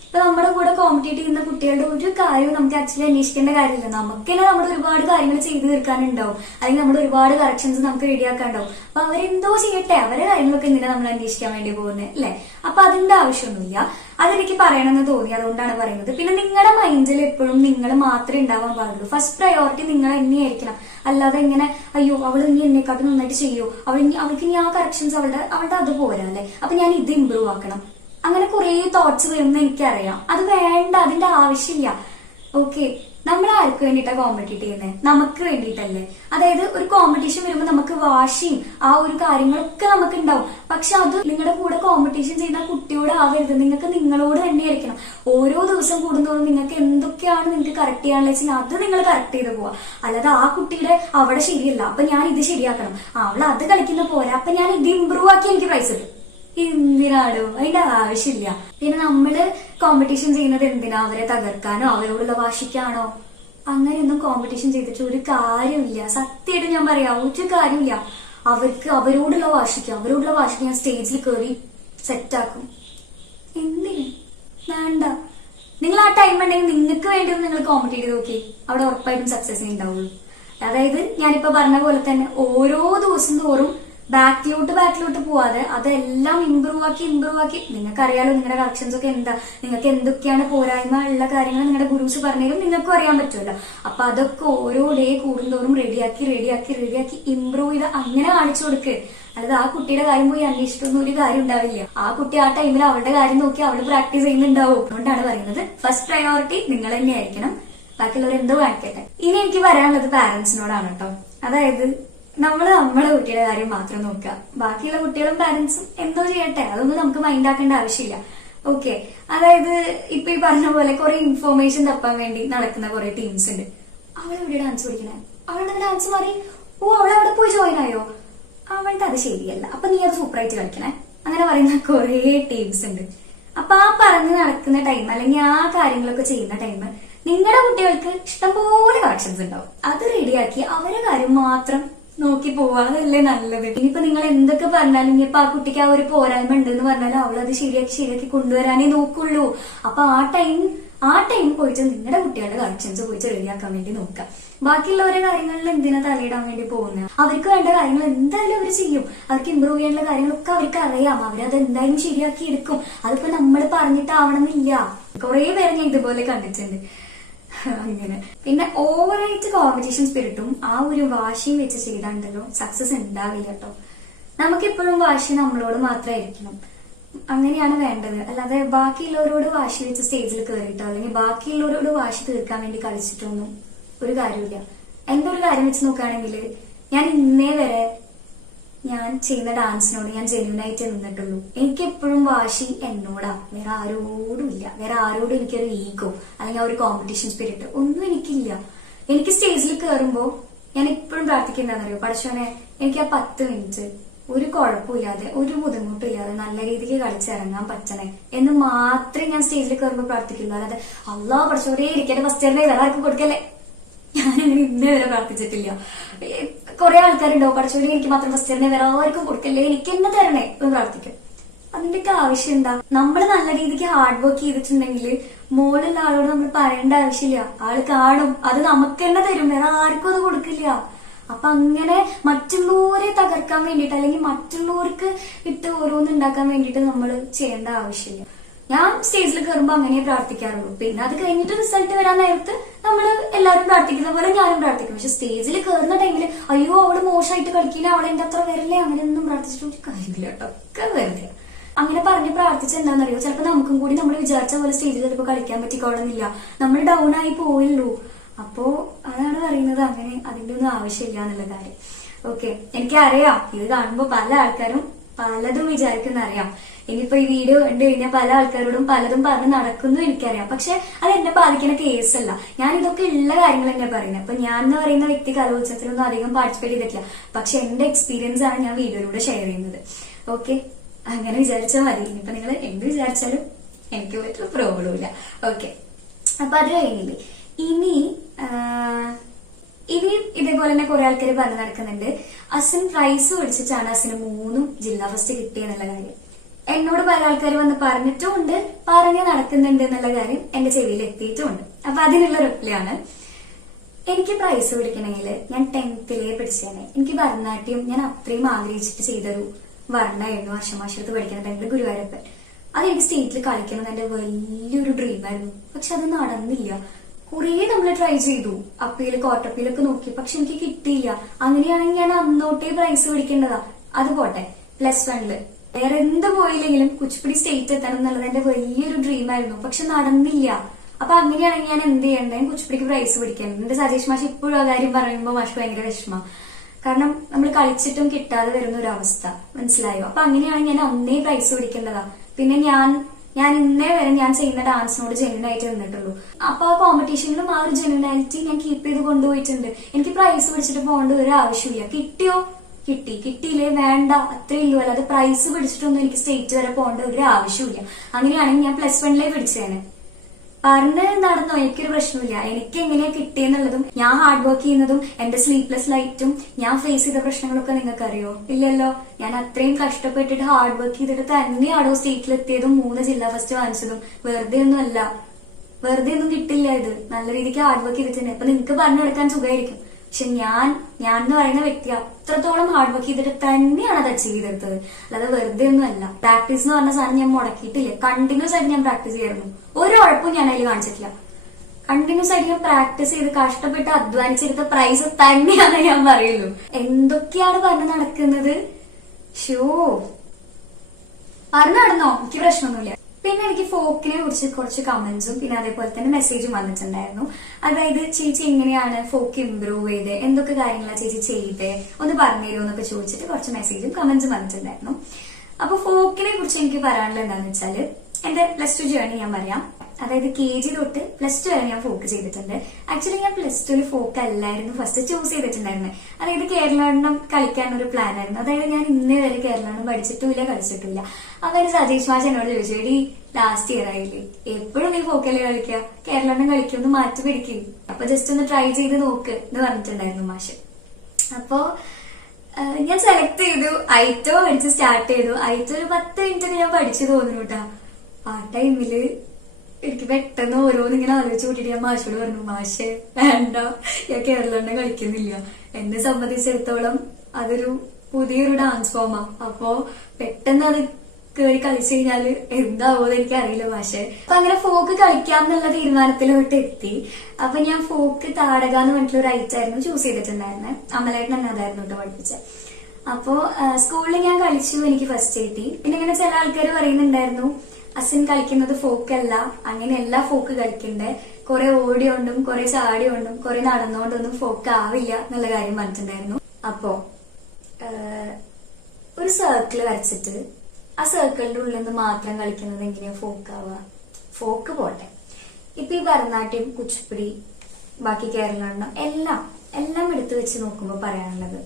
ഇപ്പൊ നമ്മുടെ കൂടെ കോമ്പറ്റീറ്റ് ചെയ്യുന്ന കുട്ടികളുടെ ഒരു കാര്യവും നമുക്ക് ആക്ച്വലി അന്വേഷിക്കേണ്ട കാര്യമില്ല. നമുക്ക് തന്നെ നമ്മുടെ ഒരുപാട് കാര്യങ്ങൾ ചെയ്തു തീർക്കാനുണ്ടാവും, അല്ലെങ്കിൽ നമ്മുടെ ഒരുപാട് കറക്ഷൻസ് നമുക്ക് റെഡിയാക്കാനുണ്ടാവും. അപ്പൊ അവരെന്തോ ചെയ്യട്ടെ, അവരെ കാര്യങ്ങളൊക്കെ എന്തിനാ നമ്മൾ അന്വേഷിക്കാൻ വേണ്ടി പോകുന്നത് അല്ലെ. അപ്പൊ അതിന്റെ ആവശ്യമൊന്നുമില്ല. അതെനിക്ക് പറയണമെന്ന് തോന്നി, അതുകൊണ്ടാണ് പറയുന്നത്. പിന്നെ നിങ്ങളുടെ മൈൻഡിൽ എപ്പോഴും നിങ്ങൾ മാത്രമേ ഉണ്ടാവാൻ പാടുള്ളൂ. ഫസ്റ്റ് പ്രയോറിറ്റി നിങ്ങൾ തന്നെയായിരിക്കണം. അല്ലാതെ ഇങ്ങനെ അയ്യോ അവൾ ഇനി എന്നെക്കാട്ടും നന്നായിട്ട് ചെയ്യോ, അവൾക്ക് ഇനി ആ കറക്ഷൻസ് അവളുടെ അത് പോരാ അല്ലെ, അപ്പൊ ഞാൻ ഇത് ഇമ്പ്രൂവ് ആക്കണം, അങ്ങനെ കുറെ തോട്ട്സ് വരുമെന്ന് എനിക്കറിയാം. അത് വേണ്ട, അതിന്റെ ആവശ്യമില്ല. ഓക്കെ, നമ്മൾ ആർക്ക് വേണ്ടിയിട്ടാണ് കോമ്പറ്റീറ്റ് ചെയ്യുന്നത്? നമുക്ക് വേണ്ടിയിട്ടല്ലേ? അതായത് ഒരു കോമ്പറ്റീഷൻ വരുമ്പോൾ നമുക്ക് വാശിയും ആ ഒരു കാര്യങ്ങളൊക്കെ നമുക്ക് ഉണ്ടാവും. പക്ഷെ അത് നിങ്ങളുടെ കൂടെ കോമ്പറ്റീഷൻ ചെയ്യുന്ന കുട്ടിയോട് ആവരുത്, നിങ്ങൾക്ക് നിങ്ങളോട് തന്നെ ആയിരിക്കണം. ഓരോ ദിവസം കൂടുന്നതോറും നിങ്ങൾക്ക് എന്തൊക്കെയാണ് നിങ്ങൾക്ക് കറക്റ്റ് ചെയ്യാനുള്ള വെച്ചാൽ അത് നിങ്ങൾ കറക്റ്റ് ചെയ്ത് പോവാ. അല്ലാതെ ആ കുട്ടിയുടെ അവിടെ ശരിയല്ല അപ്പൊ ഞാൻ ഇത് ശരിയാക്കണം, അവൾ അത് കളിക്കുന്ന പോരാ അപ്പൊ ഞാൻ ഇത് ഇമ്പ്രൂവ് ആക്കി എനിക്ക് പ്രൈസ് കിട്ടും. എന്തിനാടോ? അതിന്റെ ആവശ്യമില്ല. പിന്നെ നമ്മള് കോമ്പറ്റീഷൻ ചെയ്യുന്നത് എന്തിനാ? അവരെ തകർക്കാനോ അവരോടുള്ള വാശിക്കാണോ? അങ്ങനെയൊന്നും കോമ്പറ്റീഷൻ ചെയ്തിട്ട് ഒരു കാര്യമില്ല. സത്യമായിട്ട് ഞാൻ പറയാം, ഒരു കാര്യമില്ല. അവരോടുള്ള വാശിക്ക് ഞാൻ സ്റ്റേജിൽ കയറി സെറ്റാക്കും. എന്തിന്? വേണ്ട. നിങ്ങൾ ആ ടൈം ഉണ്ടെങ്കിൽ നിങ്ങൾക്ക് വേണ്ടി ഒന്ന് നിങ്ങൾ കോമ്പറ്റീറ്റ് ചെയ്ത് നോക്കി, അവിടെ ഉറപ്പായിട്ടും സക്സസ് ഉണ്ടാവുള്ളൂ. അതായത് ഞാനിപ്പോ പറഞ്ഞ പോലെ തന്നെ ഓരോ ദിവസം തോറും ബാക്കിലോട്ട് പോവാതെ അതെല്ലാം ഇമ്പ്രൂവ് ആക്കി നിങ്ങൾക്കറിയാലോ നിങ്ങളുടെ കറക്ഷൻസ് ഒക്കെ എന്താ, നിങ്ങൾക്ക് എന്തൊക്കെയാണ് പോരായ്മ ഉള്ള കാര്യങ്ങൾ നിങ്ങളുടെ ഗുരുസ് പറഞ്ഞാലും നിങ്ങൾക്കും അറിയാൻ പറ്റുമല്ലോ. അപ്പൊ അതൊക്കെ ഓരോ ഡേ കൂടുന്തോറും റെഡിയാക്കി ഇമ്പ്രൂവ് ചെയ്ത് അങ്ങനെ കാണിച്ചു കൊടുക്ക്. അല്ലാതെ ആ കുട്ടിയുടെ കാര്യം പോയി അന്വേഷിച്ചിട്ടൊന്നും ഒരു കാര്യം ഉണ്ടാവില്ല. ആ കുട്ടി ആ ടൈമിൽ അവളുടെ കാര്യം നോക്കി അവള് പ്രാക്ടീസ് ചെയ്യുന്നുണ്ടാവും. അതുകൊണ്ടാണ് പറയുന്നത് ഫസ്റ്റ് പ്രയോറിറ്റി നിങ്ങൾ തന്നെ ആയിരിക്കണം, ബാക്കിയുള്ളവർ എന്തോ കാണിക്കട്ടെ. ഇനി എനിക്ക് പറയാനുള്ളത് പാരന്റ്സിനോടാണ് കേട്ടോ. അതായത് നമ്മുടെ കുട്ടിയുടെ കാര്യം മാത്രം നോക്കുക, ബാക്കിയുള്ള കുട്ടികളും പാരന്റ്സും എന്തോ ചെയ്യട്ടെ, അതൊന്നും നമുക്ക് മൈൻഡ് ആക്കേണ്ട ആവശ്യമില്ല. ഓക്കെ, അതായത് ഇപ്പൊ ഈ പറഞ്ഞ പോലെ കുറെ ഇൻഫോർമേഷൻ തപ്പാൻ വേണ്ടി നടക്കുന്ന കുറെ ടീംസ് ഉണ്ട്. അവളെവിടെ ഡാൻസ് പഠിക്കണേ? അവളുടെ ഡാൻസ് മാറി, അവളവിടെ പോയി ജോയിൻ ആയോ? അവളുടെ അത് ശരിയല്ല, അപ്പൊ നീ അത് സൂപ്പറായിട്ട് കളിക്കണേ, അങ്ങനെ പറയുന്ന കുറെ ടീംസ് ഉണ്ട്. അപ്പൊ ആ പറഞ്ഞ് നടക്കുന്ന ടൈം അല്ലെങ്കിൽ ആ കാര്യങ്ങളൊക്കെ ചെയ്യുന്ന ടൈം നിങ്ങളുടെ കുട്ടികൾക്ക് ഇഷ്ടംപോലെ കളക്ഷൻസ് ഉണ്ടാവും. അത് റെഡിയാക്കി അവരുടെ കാര്യം മാത്രം നോക്കി പോവാ, അതല്ലേ നല്ലത്. ഇനിയിപ്പോ നിങ്ങൾ എന്തൊക്കെ പറഞ്ഞാലും ഇനിയിപ്പോ ആ കുട്ടിക്ക് ആ ഒരു പോരായ്മ ഉണ്ടെന്ന് പറഞ്ഞാലും അവളത് ശരിയാക്കി കൊണ്ടുവരാനേ നോക്കുള്ളൂ. അപ്പൊ ആ ടൈം പോയിട്ട് നിങ്ങളുടെ കുട്ടികളുടെ കളക്ഷൻസ് പോയിട്ട് റെഡിയാക്കാൻ വേണ്ടി നോക്കാം. ബാക്കിയുള്ളവരുടെ കാര്യങ്ങളിൽ എന്തിനാ തലയിടാൻ വേണ്ടി പോകുന്നത്? അവർക്ക് വേണ്ട കാര്യങ്ങൾ എന്തായാലും അവർ ചെയ്യും. അവർക്ക് ഇമ്പ്രൂവ് ചെയ്യാനുള്ള കാര്യങ്ങളൊക്കെ അവർക്ക് അറിയാം. അവരത് എന്തായാലും ശരിയാക്കി എടുക്കും. അതിപ്പോ നമ്മൾ പറഞ്ഞിട്ടാവണമെന്നില്ല. കുറെ പേരെ ഞാൻ ഇതുപോലെ കണ്ടിട്ടുണ്ട്. അങ്ങനെ പിന്നെ ഓവറായിട്ട് കോമ്പറ്റീഷൻ സ്പിരിറ്റും ആ ഒരു വാശിയും വെച്ച് ചെയ്താണ്ടല്ലോ സക്സസ് ഉണ്ടാവില്ല കേട്ടോ. നമുക്കെപ്പോഴും വാശി നമ്മളോട് മാത്രമായിരിക്കണം, അങ്ങനെയാണ് വേണ്ടത്. അല്ലാതെ ബാക്കിയുള്ളവരോട് വാശി വെച്ച് സ്റ്റേജിൽ കയറിയിട്ടോ അല്ലെങ്കിൽ ബാക്കിയുള്ളവരോട് വാശി തീർക്കാൻ വേണ്ടി കളിച്ചിട്ടൊന്നും ഒരു കാര്യമില്ല. എന്റെ ഒരു കാര്യം വെച്ച് നോക്കുകയാണെങ്കിൽ ഞാൻ ഇന്നേ വരെ ഞാൻ ചെയ്യുന്ന ഡാൻസിനോട് ഞാൻ ജെന്യൂനായിട്ട് നിന്നിട്ടുള്ളൂ. എനിക്ക് എപ്പോഴും വാശി എന്നോടാ, വേറെ ആരോടും ഇല്ല. വേറെ ആരോടും എനിക്കൊരു ഈഗോ അല്ലെങ്കിൽ ആ ഒരു കോമ്പറ്റീഷൻ സ്പിരിറ്റ് ഒന്നും എനിക്കില്ല. എനിക്ക് സ്റ്റേജിൽ കയറുമ്പോ ഞാൻ എപ്പോഴും പ്രാർത്ഥിക്കുന്നതാണെന്നറിയോ, പടച്ചോനെ എനിക്ക് ആ 10 മിനിറ്റ് ഒരു കുഴപ്പമില്ലാതെ ഒരു ബുദ്ധിമുട്ടില്ലാതെ നല്ല രീതിക്ക് കളിച്ചിറങ്ങാൻ പറ്റണേ എന്ന് മാത്രമേ ഞാൻ സ്റ്റേജിൽ കയറുമ്പോൾ പ്രാർത്ഥിക്കുള്ളൂ. അല്ലാതെ അള്ളാ പടച്ചോനെ ഇരിക്കട്ടെ ഫസ്റ്റ് ഇയറിനെ വേറെ ആർക്കും കൊടുക്കല്ലേ, ഞാനങ്ങനെ ഇന്നേ വരെ പ്രാർത്ഥിച്ചിട്ടില്ല. കുറെ ആൾക്കാരുണ്ടാവും പഠിച്ചോളി എനിക്ക് മാത്രം ഫസ്റ്റ് ഇയറിനെ വേറെ ആർക്കും കൊടുക്കല്ലേ, എനിക്ക് എന്നെ തരണേ എന്ന് പ്രാർത്ഥിക്കും. അതിന്റെയൊക്കെ ആവശ്യം എന്താ? നമ്മൾ നല്ല രീതിക്ക് ഹാർഡ് വർക്ക് ചെയ്തിട്ടുണ്ടെങ്കിൽ മോളുള്ള ആളോട് നമ്മൾ പറയേണ്ട ആവശ്യമില്ല. ആള് കാണും, അത് നമുക്ക് തന്നെ തരും, വേറെ ആർക്കും അത് കൊടുക്കില്ല. അപ്പൊ അങ്ങനെ മറ്റുള്ളവരെ തകർക്കാൻ വേണ്ടിയിട്ട് അല്ലെങ്കിൽ മറ്റുള്ളവർക്ക് ഇട്ട് ഓരോന്ന് ഉണ്ടാക്കാൻ വേണ്ടിയിട്ട് നമ്മൾ ചെയ്യേണ്ട ആവശ്യമില്ല. ഞാൻ സ്റ്റേജിൽ കയറുമ്പോ അങ്ങനെ പ്രാർത്ഥിക്കാറുള്ളൂ. പിന്നെ അത് കഴിഞ്ഞിട്ട് റിസൾട്ട് വരാൻ നേരത്ത് നമ്മൾ എല്ലാവരും പ്രാർത്ഥിക്കുന്ന പോലെ ഞാനും പ്രാർത്ഥിക്കും. പക്ഷെ സ്റ്റേജിൽ കയറുന്ന ടൈമിൽ അയ്യോ അവള് മോശമായിട്ട് കളിക്കില്ല, അവളെ എന്റെ അത്ര വരില്ലേ, അങ്ങനെയൊന്നും പ്രാർത്ഥിച്ചിട്ട് ഒരു കാര്യമില്ല കേട്ടോ. ഒക്കെ വെറുതെ അങ്ങനെ പറഞ്ഞ് പ്രാർത്ഥിച്ച എന്താണെന്നറിയോ, ചിലപ്പോൾ നമുക്കും കൂടി നമ്മൾ വിചാരിച്ച പോലെ സ്റ്റേജിൽ ചിലപ്പോൾ കളിക്കാൻ പറ്റിക്കോളുന്നില്ല, നമ്മൾ ഡൗൺ ആയി പോയുള്ളൂ. അപ്പോ അതാണ് പറയുന്നത്, അങ്ങനെ അതിന്റെ ഒന്നും ആവശ്യമില്ല എന്നുള്ള കാര്യം. ഓക്കെ, എനിക്കറിയാം ഇത് കാണുമ്പോൾ പല ആൾക്കാരും പലതും വിചാരിക്കുന്ന അറിയാം. ഇനിയിപ്പോ ഈ വീഡിയോ കണ്ടു കഴിഞ്ഞാൽ പല ആൾക്കാരോടും പലതും പറഞ്ഞ് നടക്കുന്നു എനിക്കറിയാം. പക്ഷെ അത് എന്നെ ബാധിക്കുന്ന കേസല്ല. ഞാൻ ഇതൊക്കെ ഉള്ള കാര്യങ്ങൾ തന്നെ പറയുന്നത്. അപ്പൊ ഞാൻ എന്ന് പറയുന്ന വ്യക്തി കലോത്സവത്തിലൊന്നും അധികം പാർട്ടിസിപ്പേറ്റ് ചെയ്തിട്ടില്ല. പക്ഷെ എന്റെ എക്സ്പീരിയൻസ് ആണ് ഞാൻ വീഡിയോയിലൂടെ ഷെയർ ചെയ്യുന്നത്. ഓക്കെ, അങ്ങനെ വിചാരിച്ചാൽ മതി. ഇനിയിപ്പൊ നിങ്ങൾ എന്ത് വിചാരിച്ചാലും എനിക്ക് ഒരു പ്രോബ്ലം ഇല്ല. ഓക്കെ, അപ്പൊ അത് കഴിഞ്ഞില്ലേ, ഇനി ഇതേപോലെ തന്നെ കുറെ ആൾക്കാർ പറഞ്ഞു നടക്കുന്നുണ്ട് അസിൻ പ്രൈസ് മേടിച്ചിട്ടാണ് അസിന് 3 ജില്ലാ ഫസ്റ്റ് കിട്ടിയെന്നുള്ള കാര്യം. എന്നോട് പല ആൾക്കാർ വന്ന് പറഞ്ഞിട്ടുമുണ്ട്, പറഞ്ഞു നടക്കുന്നുണ്ട് എന്നുള്ള കാര്യം എന്റെ ചെവിയിൽ എത്തിയിട്ടുമുണ്ട്. അപ്പൊ അതിനുള്ള റിപ്ലൈ ആണ്, എനിക്ക് പ്രൈസ് പിടിക്കണമെങ്കിൽ ഞാൻ 10th പഠിച്ചേനെ. എനിക്ക് ഭരതനാട്യം ഞാൻ അത്രയും ആഗ്രഹിച്ചിട്ട് ചെയ്തൊരു വർണ്ണമായിരുന്നു. വർഷമാശത്ത് പഠിക്കുന്ന ടൈമിൽ ഗുരുവായൂരപ്പൻ. അതെനിക്ക് സ്റ്റേറ്റിൽ കളിക്കണം എന്റെ വലിയൊരു ഡ്രീമായിരുന്നു. പക്ഷെ അത് നടന്നില്ല. കുറെ നമ്മൾ ട്രൈ ചെയ്തു, അപ്പീല് കോട്ടപ്പീലൊക്കെ നോക്കി, പക്ഷെ എനിക്ക് കിട്ടിയില്ല. അങ്ങനെയാണെങ്കിൽ ഞാൻ അന്നോട്ടേ പ്രൈസ് പിടിക്കേണ്ടതാ. അത് പോട്ടെ, +1 വേറെ എന്ത് പോയില്ലെങ്കിലും കുച്ചിപ്പുടി സ്റ്റേറ്റ് എത്തണം എന്നുള്ളത് എന്റെ വലിയൊരു ഡ്രീമായിരുന്നു. പക്ഷെ നടന്നില്ല. അപ്പൊ അങ്ങനെയാണെങ്കിൽ ഞാൻ എന്ത് ചെയ്യണ്ടേ, കുച്ചിപ്പിടിക്ക് പ്രൈസ് പിടിക്കണം. എന്റെ സജീഷ് മാഷ് ഇപ്പോഴും ആ കാര്യം പറയുമ്പോൾ മാഷ് ഭയങ്കര വിഷമം. കാരണം നമ്മൾ കളിച്ചിട്ടും കിട്ടാതെ വരുന്ന ഒരു അവസ്ഥ, മനസ്സിലായോ? അപ്പൊ അങ്ങനെയാണെങ്കിൽ ഞാൻ ഒന്നേ പ്രൈസ് പിടിക്കേണ്ടതാ. പിന്നെ ഞാൻ ഇന്നേ വരെ ഞാൻ ചെയ്യുന്ന ഡാൻസിനോട് ജെന്യൂൻ ആയിട്ട് നിന്നിട്ടുള്ളൂ. അപ്പൊ ആ കോമ്പറ്റീഷനിലും ആ ഒരു ജെന്യൂനാലിറ്റി ഞാൻ കീപ്പ് ചെയ്ത് കൊണ്ടുപോയിട്ടുണ്ട്. എനിക്ക് പ്രൈസ് പിടിച്ചിട്ട് പോകേണ്ട ഒരു ആവശ്യമില്ല. കിട്ടിയോ കിട്ടിയില്ലേ വേണ്ട, അത്രേ ഉള്ളൂ. അല്ലാതെ പ്രൈസ് പിടിച്ചിട്ടൊന്നും എനിക്ക് സ്റ്റേറ്റ് വരെ പോകേണ്ട ഒരു ആവശ്യമില്ല. അങ്ങനെയാണെങ്കിൽ ഞാൻ +1 പിടിച്ചേനെ. പറഞ്ഞ് നടന്നോ, എനിക്കൊരു പ്രശ്നമില്ല. എനിക്ക് എങ്ങനെയാ കിട്ടിയെന്നുള്ളതും ഞാൻ ഹാർഡ് വർക്ക് ചെയ്യുന്നതും എന്റെ സ്ലീപ്ലെസ് ലൈറ്റും ഞാൻ ഫേസ് ചെയ്ത പ്രശ്നങ്ങളൊക്കെ നിങ്ങൾക്ക് അറിയോ? ഇല്ലല്ലോ. ഞാൻ അത്രയും കഷ്ടപ്പെട്ടിട്ട് ഹാർഡ് വർക്ക് ചെയ്തിട്ട് തന്നെയാണോ സ്റ്റേറ്റിലെത്തിയതും 3 ജില്ലാ ഫസ്റ്റ് വാങ്ങിച്ചതും. വെറുതെ ഒന്നും കിട്ടില്ല. ഇത് നല്ല രീതിക്ക് ഹാർഡ് വർക്ക് ചെയ്തിട്ടുണ്ട്. അപ്പൊ നിങ്ങൾക്ക് പറഞ്ഞു കൊടുക്കാൻ സുഖമായിരിക്കും. പക്ഷെ ഞാൻ എന്ന് പറയുന്ന വ്യക്തി അത്രത്തോളം ഹാർഡ് വർക്ക് ചെയ്തിട്ട് തന്നെയാണ് അത് അച്ചീവ് ചെയ്തെടുത്തത്. അല്ലാതെ വെറുതെ ഒന്നും അല്ല. പ്രാക്ടീസ് എന്ന് പറഞ്ഞ സാധനം ഞാൻ മുടക്കിയിട്ടില്ല. കണ്ടിന്യൂസ് ആയിട്ട് ഞാൻ പ്രാക്ടീസ് ചെയ്യായിരുന്നു. ഒരു ഉഴപ്പും ഞാൻ അതിൽ കാണിച്ചിട്ടില്ല. കണ്ടിന്യൂസ് ആയിട്ട് ഞാൻ പ്രാക്ടീസ് ചെയ്ത് കഷ്ടപ്പെട്ട് അധ്വാനിച്ചെടുത്ത പ്രൈസ് തന്നെയാണ് ഞാൻ പറയുള്ളൂ. എന്തൊക്കെയാണ് പറഞ്ഞു നടക്കുന്നത്? പറഞ്ഞു നടന്നോ, എനിക്ക് പ്രശ്നമൊന്നുമില്ല. പിന്നെ എനിക്ക് ഫോക്കിനെ കുറിച്ച് കുറച്ച് കമന്റ്സും പിന്നെ അതേപോലെ തന്നെ മെസ്സേജും വന്നിട്ടുണ്ടായിരുന്നു. അതായത് ചേച്ചി എങ്ങനെയാണ് ഫോക്ക് ഇംപ്രൂവ് ചെയ്ത്, എന്തൊക്കെ കാര്യങ്ങളാണ് ചേച്ചി ചെയ്തേ, ഒന്ന് പറഞ്ഞു തരുമോ എന്നൊക്കെ ചോദിച്ചിട്ട് കുറച്ച് മെസ്സേജും കമന്റ്സും വന്നിട്ടുണ്ടായിരുന്നു. അപ്പൊ ഫോക്കിനെ കുറിച്ച് എനിക്ക് പറയാനുള്ളത് എന്താണെന്ന് വെച്ചാല്, എന്റെ +2 ജേർണി ഞാൻ പറയാം. അതായത് KG തൊട്ട് +2 വരെ ഞാൻ ഫോക്ക് ചെയ്തിട്ടുണ്ട്. ആക്ച്വലി ഞാൻ +2 ഫോക്ക് അല്ലായിരുന്നു ഫസ്റ്റ് ചൂസ് ചെയ്തിട്ടുണ്ടായിരുന്നത്. അതായത് കേരളാടനം കളിക്കാനൊരു പ്ലാൻ ആയിരുന്നു. അതായത് ഞാൻ ഇന്നേ വരെ കേരളാടനം പഠിച്ചിട്ടുമില്ല കളിച്ചിട്ടില്ല. അതായത് സജീഷ് മാഷ് എന്നോട് ചോദിച്ചു, എടി ലാസ്റ്റ് ഇയർ ആയില്ലേ, എപ്പോഴും നീ ഫോക്കല്ലേ കളിക്കുക, കേരളാടനം കളിക്കൊന്ന് മാറ്റി പിടിക്കും, അപ്പൊ ജസ്റ്റ് ഒന്ന് ട്രൈ ചെയ്ത് നോക്ക് എന്ന് പറഞ്ഞിട്ടുണ്ടായിരുന്നു മാഷ്. അപ്പോ ഞാൻ സെലക്ട് ചെയ്തു, ഐറ്റോ പഠിച്ച് സ്റ്റാർട്ട് ചെയ്തു. ഐറ്റോ ഒരു 10 മിനിറ്റ് ഞാൻ പഠിച്ചു തോന്നുന്നു കേട്ടോ. ആ ടൈമില് എനിക്ക് പെട്ടെന്ന് ഓരോന്നിങ്ങനെ ആലോചിച്ച് കൂട്ടിട്ട് ഞാൻ മാഷോട് പറഞ്ഞു, മാഷേ വേണ്ട, ഞാൻ കേരളാടനം കളിക്കുന്നില്ല. എന്നെ സംബന്ധിച്ചിടത്തോളം അതൊരു പുതിയൊരു ഡാൻസ് ഫോമാ. അപ്പോ പെട്ടെന്ന് അത് കേറി കളിച്ചു കഴിഞ്ഞാല് എന്താവോന്ന് എനിക്ക് അറിയില്ല മാഷെ. അപ്പൊ അങ്ങനെ ഫോക്ക് കളിക്കാം എന്നുള്ള തീരുമാനത്തിലോട്ട് എത്തി. അപ്പൊ ഞാൻ ഫോക്ക് താടക എന്ന് പറഞ്ഞിട്ടുള്ള ഒരു ഐറ്റായിരുന്നു ചൂസ് ചെയ്തിട്ടുണ്ടായിരുന്നത്. അമലേട്ടൻ തന്നെ അതായിരുന്നു കേട്ടോ പഠിപ്പിച്ചത്. അപ്പോ സ്കൂളിൽ ഞാൻ കളിച്ചു, എനിക്ക് ഫസ്റ്റ് കിട്ടി. പിന്നെ ഇങ്ങനെ ചില ആൾക്കാർ പറയുന്നുണ്ടായിരുന്നു, അസിൻ കളിക്കുന്നത് ഫോക്കല്ല, അങ്ങനെയല്ല ഫോക്ക് കളിക്കണ്ടേ, കുറെ ഓടിയോണ്ടും കുറെ ചാടിയോണ്ടും കുറെ നടന്നുകൊണ്ടൊന്നും ഫോക്ക് ആവില്ല എന്നുള്ള കാര്യം പറഞ്ഞിട്ടുണ്ടായിരുന്നു. അപ്പോ ഒരു സർക്കിൾ വരച്ചിട്ട് ആ സർക്കിളിന്റെ ഉള്ളിൽ നിന്ന് മാത്രം കളിക്കുന്നത് എങ്ങനെയാ ഫോക്ക് ആവുക? ഫോക്ക് പോട്ടെ, ഇപ്പൊ ഈ ഭരതനാട്യം, കുച്ചിപ്പുടി, ബാക്കി കേരളാടനം എല്ലാം എടുത്തു വെച്ച് നോക്കുമ്പോ പറയാനുള്ളത്,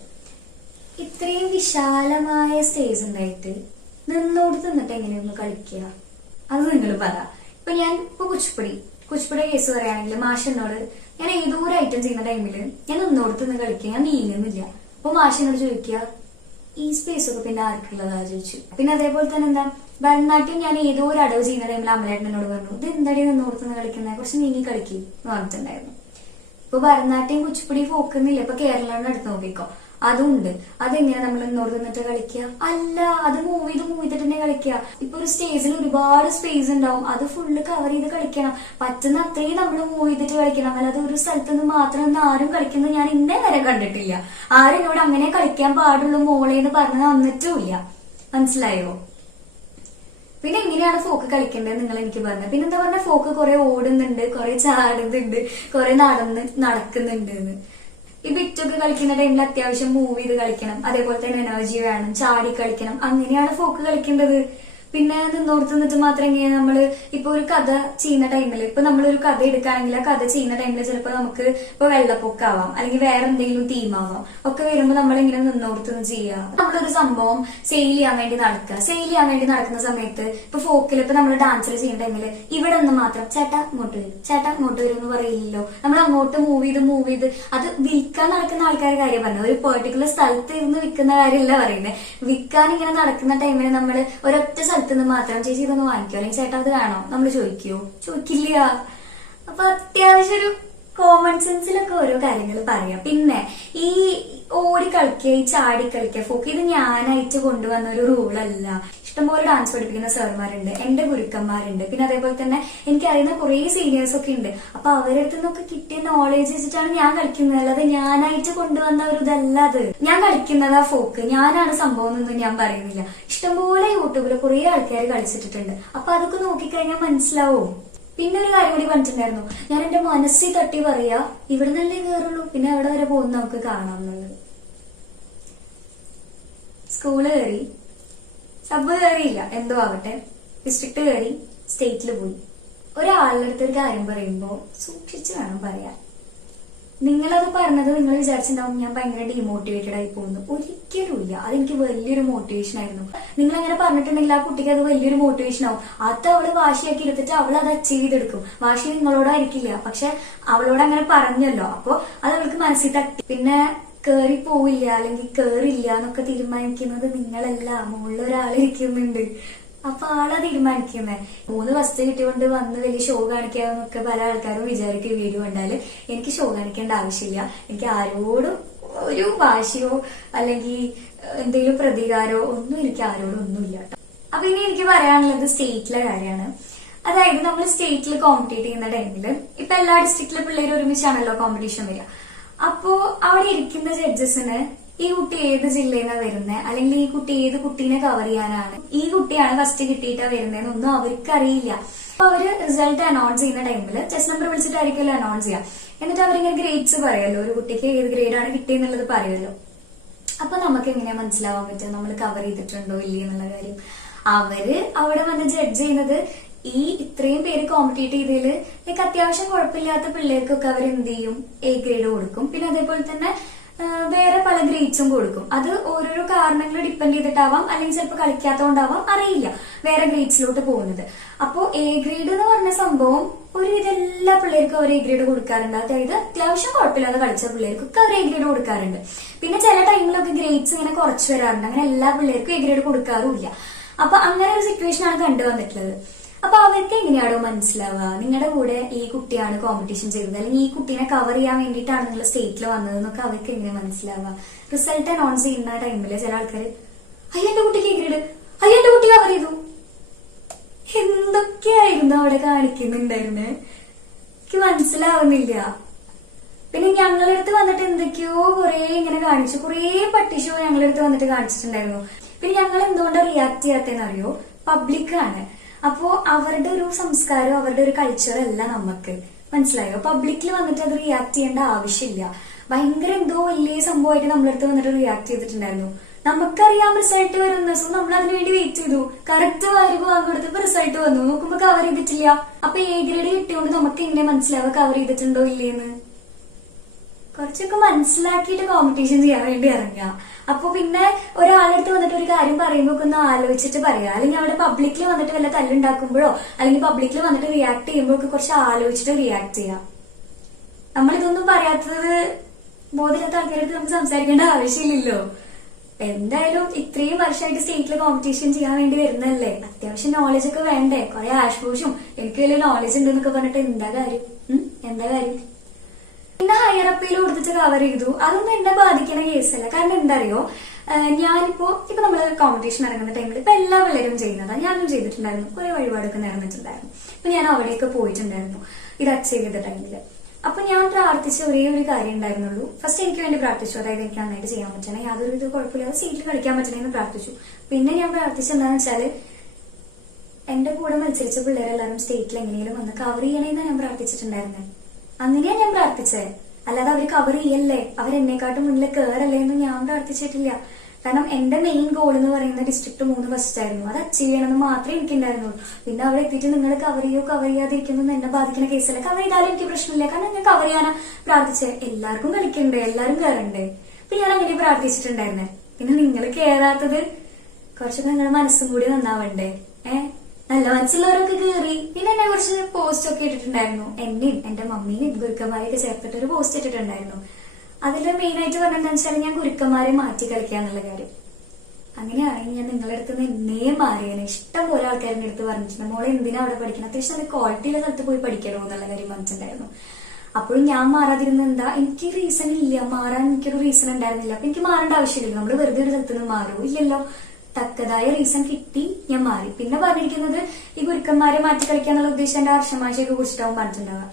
ഇത്രയും വിശാലമായ സ്റ്റേജ് ഉണ്ടായിട്ട് നിന്നോട് നിന്നിട്ട് എങ്ങനെയൊന്ന് കളിക്കുക, അത് നിങ്ങൾ പറ. ഇപ്പൊ ഞാൻ കുച്ചിപ്പുടി കേസ് പറയുകയാണെങ്കിൽ മാഷിനോട് ഞാൻ ഏതോ ഒരു ഐറ്റം ചെയ്യുന്ന ടൈമില് ഞാൻ നിന്നോടത്ത് നിന്ന് കളിക്കുക, ഞാൻ നീങ്ങുന്നില്ല. അപ്പൊ മാഷിനോട് ചോദിക്കുക, ഈ സ്പേസ് ഒക്കെ പിന്നെ ആർക്കുള്ളതാ ചോദിച്ചു. പിന്നെ അതേപോലെ തന്നെ എന്താ, ഭരതനാട്യം ഞാൻ ഏതോ ഒരു അടവ് ചെയ്യുന്ന ടൈമിൽ അമലേട്ടനോട് പറഞ്ഞു, ഇത് എന്താടി നിന്നോടത്തുനിന്ന് കളിക്കുന്നത്, കുറച്ച് നീങ്ങി കളിക്കി എന്ന് പറഞ്ഞിട്ടുണ്ടായിരുന്നു. ഇപ്പൊ ഭരതനാട്യം, കുച്ചിപ്പുടി ഫോക്കുന്നില്ല. ഇപ്പൊ കേരളാടനം എടുത്ത് നോക്കിക്കോ, അതുണ്ട്. അതെങ്ങനെ നമ്മൾ ഇന്നോട് നിന്നിട്ട് കളിക്കുക? അല്ല, അത് മൂവ് ചെയ്തിട്ട് തന്നെ കളിക്കുക. ഇപ്പൊ ഒരു സ്റ്റേജിൽ ഒരുപാട് സ്പേസ് ഉണ്ടാവും, അത് ഫുള്ള് കവർ ചെയ്ത് കളിക്കണം. പറ്റുന്ന അത്രയും നമ്മൾ മൂവ് ചെയ്തിട്ട് കളിക്കണം. അല്ലാതെ ഒരു സ്ഥലത്ത് നിന്ന് മാത്രം ആരും കളിക്കുന്നത് ഞാൻ ഇന്നേ വരെ കണ്ടിട്ടില്ല. ആരും എന്നോട് അങ്ങനെ കളിക്കാൻ പാടുള്ളൂ മോളേന്ന് പറഞ്ഞു തന്നിട്ടുമില്ല. മനസ്സിലായോ? പിന്നെ എങ്ങനെയാണ് ഫോക്ക് കളിക്കേണ്ടത് നിങ്ങൾ എനിക്ക് പറഞ്ഞത്. പിന്നെന്താ പറഞ്ഞ, ഫോക്ക് കുറെ ഓടുന്നുണ്ട്, കുറെ ചാടുന്നുണ്ട്, കുറെ നടക്കുന്നുണ്ട് എന്ന്. ഈ ബിറ്റൊക്കെ കളിക്കുന്ന ടൈമിൽ അത്യാവശ്യം മൂവ് ചെയ്ത് കളിക്കണം, അതേപോലെ തന്നെ എനർജി വേണം, ചാടി കളിക്കണം. അങ്ങനെയാണ് ഫോക്ക് കളിക്കേണ്ടത്. പിന്നെ നിന്നോർത്ത് നിന്നിട്ട് മാത്രം എങ്ങനെയാ നമ്മള് ഇപ്പൊ ഒരു കഥ ചെയ്യുന്ന ടൈമിൽ, ഇപ്പൊ നമ്മളൊരു കഥ എടുക്കുകയാണെങ്കിൽ ആ കഥ ചെയ്യുന്ന ടൈമിൽ ചിലപ്പോ നമുക്ക് ഇപ്പൊ വെള്ളപ്പൊക്കാവാം, അല്ലെങ്കിൽ വേറെ എന്തെങ്കിലും തീമാവാം, ഒക്കെ വരുമ്പോ നമ്മളിങ്ങനെ നിന്നോർത്ത് നിന്ന് ചെയ്യുക. നമ്മളൊരു സംഭവം സെയിൽ ചെയ്യാൻ വേണ്ടി നടക്കുന്ന സമയത്ത് ഇപ്പൊ ഫോക്കിൽ ഇപ്പൊ നമ്മൾ ഡാൻസിൽ ചെയ്യുന്ന ടൈമില് ഇവിടെ നിന്ന് മാത്രം ചേട്ടാ ഇങ്ങോട്ട് വരും എന്ന് പറയില്ലല്ലോ. നമ്മൾ അങ്ങോട്ട് മൂവ് ചെയ്ത് അത് വിൽക്കാൻ നടക്കുന്ന ആൾക്കാരുടെ കാര്യം പറഞ്ഞു, ഒരു പെർട്ടിക്കുലർ സ്ഥലത്ത് ഇരുന്ന് വിൽക്കുന്ന കാര്യമല്ല പറയുന്നത്. വിൽക്കാൻ ഇങ്ങനെ നടക്കുന്ന ടൈമിൽ നമ്മൾ ഒരൊറ്റ സ്ഥലത്തുനിന്ന് മാത്രം ചേച്ചി ഇതൊന്ന് വാങ്ങിക്കോ, അല്ലെങ്കിൽ ചേട്ടാ അത് വേണോ നമ്മൾ ചോദിക്കില്ല. അപ്പൊ അത്യാവശ്യം ഒരു കോമൺ സെൻസിലൊക്കെ ഓരോ കാര്യങ്ങൾ പറയാം. പിന്നെ ഈ ഓടി കളിക്കുക, ഈ ചാടി കളിക്കുക, ഫോക്ക്, ഇത് ഞാനായിട്ട് കൊണ്ടുവന്ന ഒരു റൂളല്ല. ഇഷ്ടംപോലെ ഡാൻസ് പഠിപ്പിക്കുന്ന സാർമാരുണ്ട്, എന്റെ ഗുരുക്കന്മാരുണ്ട്, പിന്നെ അതേപോലെ തന്നെ എനിക്കറിയുന്ന കുറെ സീനിയേഴ്സ് ഒക്കെ ഉണ്ട്. അപ്പൊ അവരുടെ അടുത്ത് നിന്നൊക്കെ കിട്ടിയ നോളേജ് വെച്ചിട്ടാണ് ഞാൻ കളിക്കുന്നത്. അല്ലാതെ ഞാനായിട്ട് കൊണ്ടുവന്ന ഒരു ഇതല്ല അത്. ഞാൻ കളിക്കുന്നതാ ഫോക്ക്, ഞാനാണ് സംഭവം എന്നൊന്നും ഞാൻ പറയുന്നില്ല. ഇഷ്ടംപോലെ യൂട്യൂബിൽ കുറെ ആൾക്കാർ കളിച്ചിട്ടുണ്ട്. അപ്പൊ അതൊക്കെ നോക്കിക്കഴിഞ്ഞാൽ മനസ്സിലാവും. പിന്നെ ഒരു കാര്യം കൂടി പറഞ്ഞിട്ടുണ്ടായിരുന്നു, ഞാൻ എന്റെ മനസ്സിൽ തട്ടി പറയാ ഇവിടെ നല്ലേ കയറുള്ളൂ, പിന്നെ അവിടെ വരെ പോകുന്ന നമുക്ക് കാണാം എന്നുള്ളത്. സ്കൂള് കയറി, സബ് കയറിയില്ല, എന്തോ ആവട്ടെ, ഡിസ്ട്രിക്ട് കയറി, സ്റ്റേറ്റിൽ പോയി. ഒരാളുടെ അടുത്ത് ഒരു കാര്യം പറയുമ്പോ സൂക്ഷിച്ചു വേണം പറയാൻ. നിങ്ങളത് പറഞ്ഞത് നിങ്ങൾ വിചാരിച്ചിട്ടുണ്ടാവും ഞാൻ ഭയങ്കര ഡീമോട്ടിവേറ്റഡ് ആയി പോകുന്നു. ഒരിക്കലും ഇല്ല. അതെനിക്ക് വലിയൊരു മോട്ടിവേഷൻ ആയിരുന്നു. നിങ്ങൾ അങ്ങനെ പറഞ്ഞിട്ടുണ്ടെങ്കിൽ ആ കുട്ടിക്ക് അത് വലിയൊരു മോട്ടിവേഷൻ ആവും. അത് അവള് വാശിയാക്കി എടുത്തിട്ട് അവൾ അത് അച്ചീവ് ചെയ്തെടുക്കും. വാശി നിങ്ങളോടായിരിക്കില്ല, പക്ഷെ അവളോട് അങ്ങനെ പറഞ്ഞല്ലോ, അപ്പൊ അത് അവൾക്ക് മനസ്സിൽ തട്ടി. പിന്നെ കേറി പോവില്ല അല്ലെങ്കിൽ കേറില്ല എന്നൊക്കെ തീരുമാനിക്കുന്നത് നിങ്ങളല്ല, മുകളിൽ ഒരാളിരിക്കുന്നുണ്ട്. അപ്പൊ ആളാ തീരുമാനിക്കുന്നത്. 3 ഫസ്റ്റ് കിട്ടിയോണ്ട് വന്ന് വലിയ ഷോ കാണിക്കാന്നൊക്കെ പല ആൾക്കാരും വിചാരിക്കും. വീഡിയോ കണ്ടാല് എനിക്ക് ഷോ കാണിക്കേണ്ട ആവശ്യമില്ല. എനിക്ക് ആരോടും ഒരു വാശിയോ അല്ലെങ്കിൽ എന്തെങ്കിലും പ്രതികാരോ ഒന്നും എനിക്ക് ആരോടും ഒന്നുമില്ല കേട്ടോ. അപ്പൊ ഇനി എനിക്ക് പറയാനുള്ളത് സ്റ്റേറ്റിലെ കാര്യമാണ്. അതായത് നമ്മൾ സ്റ്റേറ്റിൽ കോമ്പറ്റീറ്റ് ചെയ്യുന്ന ടൈമില് ഇപ്പൊ എല്ലാ ഡിസ്ട്രിക്റ്റിലെ പിള്ളേരും ഒരുമിച്ചാണല്ലോ കോമ്പറ്റീഷൻ വരിക. അപ്പൊ അവിടെ ഇരിക്കുന്ന ജഡ്ജസിന് ഈ കുട്ടി ഏത് ജില്ലയിൽ നിന്നാണ് വരുന്നത്, അല്ലെങ്കിൽ ഈ കുട്ടി ഏത് കുട്ടീനെ കവർ ചെയ്യാനാണ്, ഈ കുട്ടിയാണ് ഫസ്റ്റ് കിട്ടിയിട്ടാ വരുന്നതെന്നൊന്നും അവർക്ക് അറിയില്ല. അപ്പൊ അവര് റിസൾട്ട് അനൗൺസ് ചെയ്യുന്ന ടൈമില് ചെസ് നമ്പർ വിളിച്ചിട്ടായിരിക്കുമല്ലോ അനൗൺസ് ചെയ്യാം. എന്നിട്ട് അവരിങ്ങനെ ഗ്രേഡ്സ് പറയുമല്ലോ, ഒരു കുട്ടിക്ക് ഏത് ഗ്രേഡാണ് കിട്ടിയെന്നുള്ളത് പറയുമല്ലോ. അപ്പൊ നമുക്ക് എങ്ങനെയാ മനസ്സിലാവാൻ പറ്റുക നമ്മൾ കവർ ചെയ്തിട്ടുണ്ടോ ഇല്ലേ എന്നുള്ള കാര്യം? അവര് അവിടെ വന്ന് ജഡ്ജ് ചെയ്യുന്നത് ഈ ഇത്രയും പേര് കോമ്പറ്റീറ്റ് ചെയ്തതില് അത്യാവശ്യം കുഴപ്പമില്ലാത്ത പിള്ളേർക്കൊക്കെ അവർ എന്ത് ചെയ്യും, എ ഗ്രേഡ് കൊടുക്കും. പിന്നെ അതേപോലെ തന്നെ വേറെ പല ഗ്രേഡ്സും കൊടുക്കും. അത് ഓരോരോ കാരണങ്ങൾ ഡിപ്പെൻഡ് ചെയ്തിട്ടാവാം, അല്ലെങ്കിൽ ചിലപ്പോൾ കളിക്കാത്തതുകൊണ്ടാവാം, അറിയില്ല, വേറെ ഗ്രേഡ്സിലോട്ട് പോകുന്നത്. അപ്പോ എ ഗ്രേഡ് എന്ന് പറഞ്ഞ സംഭവം ഒരുവിധം എല്ലാ പിള്ളേർക്കും അവർ എ ഗ്രേഡ് കൊടുക്കാറുണ്ട്. അതായത് അത്യാവശ്യം കുഴപ്പമില്ലാതെ കളിച്ച പിള്ളേർക്കൊക്കെ അവർ എ ഗ്രേഡ് കൊടുക്കാറുണ്ട്. പിന്നെ ചില ടൈമിലൊക്കെ ഗ്രേഡ്സ് ഇങ്ങനെ കുറച്ച് വരാറുണ്ട്. അങ്ങനെ എല്ലാ പിള്ളേർക്കും എ ഗ്രേഡ് കൊടുക്കാറുമില്ല. അപ്പൊ അങ്ങനെ ഒരു സിറ്റുവേഷൻ ആണ് കണ്ടുവന്നിട്ടുള്ളത്. അപ്പൊ അവർക്ക് എങ്ങനെയാണോ മനസ്സിലാവുക നിങ്ങളുടെ കൂടെ ഈ കുട്ടിയാണ് കോമ്പറ്റീഷൻ ചെയ്തത്, അല്ലെങ്കിൽ ഈ കുട്ടീനെ കവർ ചെയ്യാൻ വേണ്ടിയിട്ടാണ് നിങ്ങൾ സ്റ്റേറ്റിൽ വന്നതെന്നൊക്കെ അവർക്ക് എങ്ങനെ മനസ്സിലാവുക? റിസൾട്ട് അനൗൺസ് ചെയ്യുന്ന ടൈമില് ചില ആൾക്കാർ അയ്യന്റെ കുട്ടിക്ക് ഗ്രേഡ്, അയ്യന്റെ കുട്ടി കവർ ചെയ്തു, എന്തൊക്കെയായിരുന്നു അവിടെ കാണിക്കുന്നുണ്ടായിരുന്നേ, എനിക്ക് മനസ്സിലാവുന്നില്ല. പിന്നെ ഞങ്ങളുടെ അടുത്ത് വന്നിട്ട് എന്തൊക്കെയോ കുറെ ഇങ്ങനെ കാണിച്ചു, കുറെ പട്ടി ഷോ ഞങ്ങളുടെ അടുത്ത് വന്നിട്ട് കാണിച്ചിട്ടുണ്ടായിരുന്നു. പിന്നെ ഞങ്ങൾ എന്തുകൊണ്ടാണ് റിയാക്ട് ചെയ്യാത്തതെന്ന് അറിയോ? പബ്ലിക്കാണ്. അപ്പോ അവരുടെ ഒരു സംസ്കാരം, അവരുടെ ഒരു കൾച്ചർ അല്ല നമുക്ക്, മനസ്സിലായോ? പബ്ലിക്കിൽ വന്നിട്ട് അത് റിയാക്ട് ചെയ്യേണ്ട ആവശ്യമില്ല. ഭയങ്കര എന്തോ വലിയ സംഭവമായിട്ട് നമ്മളടുത്ത് വന്നിട്ട് റിയാക്ട് ചെയ്തിട്ടുണ്ടായിരുന്നു. നമുക്കറിയാം റിസൾട്ട് വരുന്ന ദിവസം നമ്മൾ അതിനു വേണ്ടി വെയിറ്റ് ചെയ്തു. കറക്റ്റ് വാരിക വാങ്ങിക്കൊടുത്തപ്പോ റിസൾട്ട് വന്നു, നോക്കുമ്പോ കവർ ചെയ്തിട്ടില്ല. അപ്പൊ എ ഗ്രേഡ് കിട്ടിയോണ്ട് നമുക്ക് എങ്ങനെ മനസ്സിലാവുക കവർ ചെയ്തിട്ടുണ്ടോ ഇല്ലേന്ന്? കുറച്ചൊക്കെ മനസ്സിലാക്കിയിട്ട് കോമ്പറ്റീഷൻ ചെയ്യാൻ വേണ്ടി ഇറങ്ങുക. അപ്പൊ പിന്നെ ഒരാളടുത്ത് വന്നിട്ട് ഒരു കാര്യം പറയുമ്പോ ഒന്ന് ആലോചിച്ചിട്ട് പറയാ, അല്ലെങ്കിൽ അവിടെ പബ്ലിക്കിൽ വന്നിട്ട് വല്ല തല്ലുണ്ടാക്കുമ്പോഴോ അല്ലെങ്കിൽ പബ്ലിക്കിൽ വന്നിട്ട് റിയാക്ട് ചെയ്യുമ്പോഴോ ഒക്കെ കുറച്ച് ആലോചിച്ചിട്ട് റിയാക്ട് ചെയ്യാം. നമ്മളിതൊന്നും പറയാത്തത് ബോധമില്ലാത്ത ആൾക്കാരടുത്ത് നമുക്ക് സംസാരിക്കേണ്ട ആവശ്യമില്ലല്ലോ. എന്തായാലും ഇത്രയും വർഷമായിട്ട് സ്റ്റേറ്റിൽ കോമ്പറ്റീഷൻ ചെയ്യാൻ വേണ്ടി വരുന്നല്ലേ, അത്യാവശ്യം നോളജ് ഒക്കെ വേണ്ടേ? കുറെ ആഷ്പോഷും എനിക്ക് വലിയ നോളജ് ഉണ്ടെന്നൊക്കെ പറഞ്ഞിട്ട് എന്താ കാര്യം? പിന്നെ ഹയർ അപ്പീൽ കൊടുത്തിട്ട് കവർ ചെയ്തു, അതൊന്നും എന്നെ ബാധിക്കുന്ന കേസല്ല. കാരണം എന്താ അറിയോ, ഇപ്പൊ നമ്മള് കോമ്പറ്റീഷൻ ഇറങ്ങുന്ന ടൈമിൽ ഇപ്പൊ എല്ലാ പിള്ളേരും ചെയ്യുന്നതാ, ഞാനും ചെയ്തിട്ടുണ്ടായിരുന്നു, കുറെ വഴിപാടൊക്കെ നടന്നിട്ടുണ്ടായിരുന്നു. ഇപ്പൊ ഞാൻ അവിടെയൊക്കെ പോയിട്ടുണ്ടായിരുന്നു ഇത് അച്ചീവ് ചെയ്ത ടൈമില്. അപ്പൊ ഞാൻ പ്രാർത്ഥിച്ച ഒരേ ഒരു കാര്യം ഉണ്ടായിരുന്നുള്ളൂ. ഫസ്റ്റ് എനിക്ക് വേണ്ടി പ്രാർത്ഥിച്ചു, അതായത് എനിക്ക് നന്നായിട്ട് ചെയ്യാൻ പറ്റണേ, യാതൊരു ഇത് കുഴപ്പമില്ലാതെ സീറ്റിൽ കളിക്കാൻ പറ്റണേന്ന് പ്രാർത്ഥിച്ചു. പിന്നെ ഞാൻ പ്രാർത്ഥിച്ചെന്താന്ന് വെച്ചാല് എന്റെ കൂടെ മത്സരിച്ച പിള്ളേരെല്ലാരും സ്റ്റേറ്റിൽ എങ്ങനെയും വന്ന് കവർ ചെയ്യണേന്ന് ഞാൻ പ്രാർത്ഥിച്ചിട്ടുണ്ടായിരുന്നേ. അങ്ങനെയാ ഞാൻ പ്രാർത്ഥിച്ചേ, അല്ലാതെ അവര് കവർ ചെയ്യല്ലേ, അവരെന്നെക്കാട്ടും മുന്നിൽ കയറല്ലേ എന്ന് ഞാൻ പ്രാർത്ഥിച്ചിട്ടില്ല. കാരണം എന്റെ മെയിൻ ഗോൾ എന്ന് പറയുന്ന ഡിസ്ട്രിക്ട് 3 ഫസ്റ്റ് ആയിരുന്നു, അത് അച്ചീവ് ചെയ്യണമെന്ന് മാത്രമേ എനിക്ക് ഉണ്ടായിരുന്നുള്ളൂ. പിന്നെ അവിടെ എത്തിയിട്ട് നിങ്ങൾ കവർ ചെയ്യാതിരിക്കുന്നു എന്നെ ബാധിക്കുന്ന കേസല്ല. കവർ ചെയ്താലും എനിക്ക് പ്രശ്നമില്ല, കാരണം ഞാൻ കവർ ചെയ്യാനാ പ്രാർത്ഥിച്ചേ. എല്ലാവർക്കും കളിക്കണ്ടേ, എല്ലാരും കയറണ്ടേ. അപ്പൊ ഞാൻ അങ്ങനെ പ്രാർത്ഥിച്ചിട്ടുണ്ടായിരുന്നേ. പിന്നെ നിങ്ങൾ കയറാത്തത് കുറച്ചൊക്കെ നിങ്ങളുടെ മനസ്സും കൂടി നന്നാവണ്ടേ. നല്ല മനസ്സുള്ളവരൊക്കെ കയറി. പിന്നെ എന്നെ കുറച്ച് പോസ്റ്റ് ഒക്കെ ഇട്ടിട്ടുണ്ടായിരുന്നു, എന്നെയും എന്റെ മമ്മീനെയും ഗുരുക്കന്മാരെയൊക്കെ ചേർത്തിട്ട് ഒരു പോസ്റ്റ് ഇട്ടിട്ടുണ്ടായിരുന്നു. അതില് മെയിൻ ആയിട്ട് പറഞ്ഞെന്താ വെച്ചാൽ ഞാൻ ഗുരുക്കന്മാരെ മാറ്റി കളിക്കാന്നുള്ള കാര്യം. അങ്ങനെയാണെങ്കിൽ ഞാൻ നിങ്ങളുടെ അടുത്ത് നിന്ന് എന്നേ മാറിയാണ്. ഇഷ്ടം പോലെ ആൾക്കാരുടെ അടുത്ത് പറഞ്ഞിട്ടുണ്ട്, മോളെ എന്തിനാ അവിടെ പഠിക്കണം, അത്യാവശ്യം നല്ല ക്വാളിറ്റിയുള്ള സ്ഥലത്ത് പോയി പഠിക്കണോ എന്നുള്ള കാര്യം പറഞ്ഞിട്ടുണ്ടായിരുന്നു. അപ്പോഴും ഞാൻ മാറാതിരുന്ന എന്താ, എനിക്ക് റീസൺ ഇല്ല, മാറാൻ എനിക്കൊരു റീസൺ ഉണ്ടായിരുന്നില്ല. അപ്പൊ എനിക്ക് മാറേണ്ട ആവശ്യമില്ലല്ലോ, നമ്മള് വെറുതെ ഒരു സ്ഥലത്ത് നിന്ന് മാറുമോ ഇല്ലല്ലോ. തക്കതായ റീസൺ കിട്ടി, ഞാൻ മാറി. പിന്നെ പറഞ്ഞിരിക്കുന്നത് ഈ ഗുരുക്കന്മാരെ മാറ്റി കളിക്കാന്നുള്ള ഉദ്ദേശം എന്റെ ഹർഷമാശയൊക്കെ കുറിച്ചിട്ടാവും പറഞ്ഞിട്ടുണ്ടാവുക.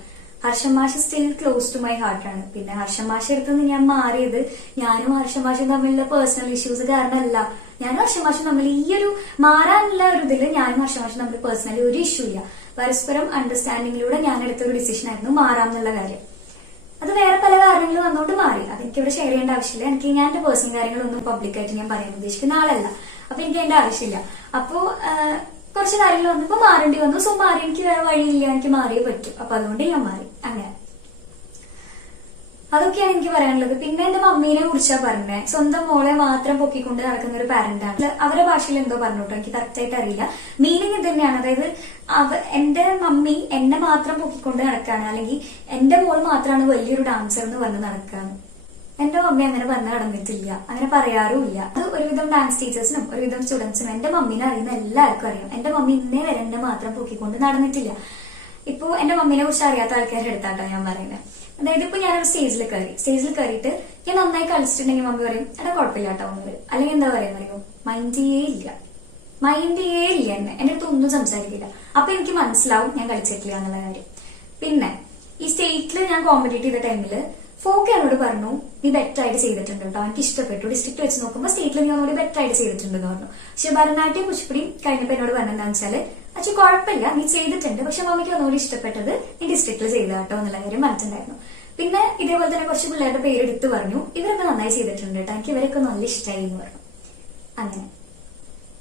ഹർഷമാഷ് സ്റ്റിൽ ക്ലോസ് ടു മൈ ഹാർട്ടാണ്. പിന്നെ ഹർഷമാഷ അടുത്തുനിന്ന് ഞാൻ മാറിയത് ഞാനും ഹർഷമാഷും തമ്മിലുള്ള പേഴ്സണൽ ഇഷ്യൂസ് കാരണമല്ല. ഞാനും ഹർഷമാഷും തമ്മിൽ ഈ ഒരു മാറാനുള്ള ഒരു ഇതില് ഞാനും ഹർഷമാഷും തമ്മിൽ പേഴ്സണലി ഒരു ഇഷ്യൂ ഇല്ല. പരസ്പരം അണ്ടർസ്റ്റാൻഡിങ്ങിലൂടെ ഞാൻ എടുത്തൊരു ഡിസിഷൻ ആയിരുന്നു മാറാം എന്നുള്ള കാര്യം. അത് വേറെ പല കാരണങ്ങൾ വന്നോണ്ട് മാറി. അതെനിക്ക് ഇവിടെ ഷെയർ ചെയ്യേണ്ട ആവശ്യമില്ല. എനിക്ക് ഞാൻ എന്റെ പേഴ്സണൽ കാര്യങ്ങളൊന്നും പബ്ലിക്കായിട്ട് ഞാൻ പറയാൻ ഉദ്ദേശിക്കുന്ന ആളല്ല. അപ്പൊ എനിക്ക് അതിന്റെ ആവശ്യമില്ല. അപ്പോ കുറച്ച് കാര്യങ്ങൾ വന്നപ്പോ മാറേണ്ടി വന്നു. സോ മാറി, എനിക്ക് വേറെ വഴിയില്ല, എനിക്ക് മാറിയേ പറ്റും. അപ്പൊ അതുകൊണ്ട് ഞാൻ മാറി. അങ്ങനെ അതൊക്കെയാണ് എനിക്ക് പറയാനുള്ളത്. പിന്നെ എന്റെ മമ്മീനെ കുറിച്ചാ പറഞ്ഞത്. സ്വന്തം മോളെ മാത്രം പൊക്കിക്കൊണ്ട് നടക്കുന്ന ഒരു പാരന്റാണ്. അവരുടെ ഭാഷയിൽ എന്തോ പറഞ്ഞോട്ടോ, എനിക്ക് കറക്റ്റ് ആയിട്ട് അറിയില്ല. മീനിങ് ഇത് തന്നെയാണ്. അതായത് എന്റെ മമ്മി എന്നെ മാത്രം പൊക്കിക്കൊണ്ട് നടക്കാണ്, അല്ലെങ്കിൽ എന്റെ മോൾ മാത്രമാണ് വലിയൊരു ഡാൻസർ എന്ന് പറഞ്ഞ് നടക്കാണ്. എന്റെ മമ്മി അങ്ങനെ പറഞ്ഞ് നടന്നിട്ടില്ല, അങ്ങനെ പറയാറുമില്ല. അത് ഒരുവിധം ഡാൻസ് ടീച്ചേഴ്സിനും ഒരുവിധം സ്റ്റുഡൻസിനും എന്റെ മമ്മീനെ അറിയുന്ന എല്ലാവർക്കും അറിയാം. എന്റെ മമ്മി ഇന്നേ വരെ എന്നെ മാത്രം പൊക്കിക്കൊണ്ട് നടന്നിട്ടില്ല. ഇപ്പൊ എന്റെ മമ്മീനെ കുറിച്ച് അറിയാത്ത ആൾക്കാരുടെ അടുത്താട്ടോ ഞാൻ പറയുന്നത്. അതായത് ഇപ്പൊ ഞാനൊരു സ്റ്റേജിൽ കയറിയിട്ട് ഞാൻ നന്നായി കളിച്ചിട്ടുണ്ടെങ്കിൽ മമ്മി പറയും എടാ കുഴപ്പമില്ല കേട്ടോ എന്ന് പറയും. അല്ലെങ്കിൽ എന്താ പറയുക അറിയോ, മൈൻഡേ ഇല്ല എന്നെ അടുത്ത് ഒന്നും സംസാരിക്കില്ല. അപ്പൊ എനിക്ക് മനസ്സിലാവും ഞാൻ കളിച്ചിട്ടില്ല എന്നുള്ള കാര്യം. പിന്നെ ഈ സ്റ്റേറ്റിൽ ഞാൻ കോമ്പറ്റീറ്റ് ചെയ്ത ടൈമില് ഫോക്ക് എന്നോട് പറഞ്ഞു നീ ബെറ്റർ ആയിട്ട് ചെയ്തിട്ടുണ്ട് കേട്ടോ, എനിക്ക് ഇഷ്ടപ്പെട്ടു. ഡിസ്ട്രിക്ട് വെച്ച് നോക്കുമ്പോൾ സ്റ്റേറ്റിൽ നീ ഒന്നുകൂടി ബെറ്റർ ആയിട്ട് ചെയ്തിട്ടുണ്ടെന്ന് പറഞ്ഞു. പക്ഷെ ഭരതനാട്യം കുച്ചിപ്പുടി കഴിഞ്ഞപ്പോ എന്നോട് പറഞ്ഞെന്താന്ന് വെച്ചാല് അച്ഛൻ കുഴപ്പമില്ല നീ ചെയ്തിട്ടുണ്ട്, പക്ഷെ മമ്മിക്ക് ഒന്നുകൂടി ഇഷ്ടപ്പെട്ടത് നീ ഡിസ്ട്രിക്റ്റിൽ ചെയ്ത കേട്ടോ എന്നുള്ള കാര്യം പറഞ്ഞിട്ടുണ്ടായിരുന്നു. പിന്നെ ഇതേപോലെ തന്നെ കുറച്ച് പിള്ളേരുടെ പേര് എടുത്ത് പറഞ്ഞു ഇവരൊക്കെ നന്നായി ചെയ്തിട്ടുണ്ട് കേട്ടോ, എനിക്ക് ഇവരൊക്കെ നല്ല ഇഷ്ടമായി എന്ന് പറഞ്ഞു. അങ്ങനെ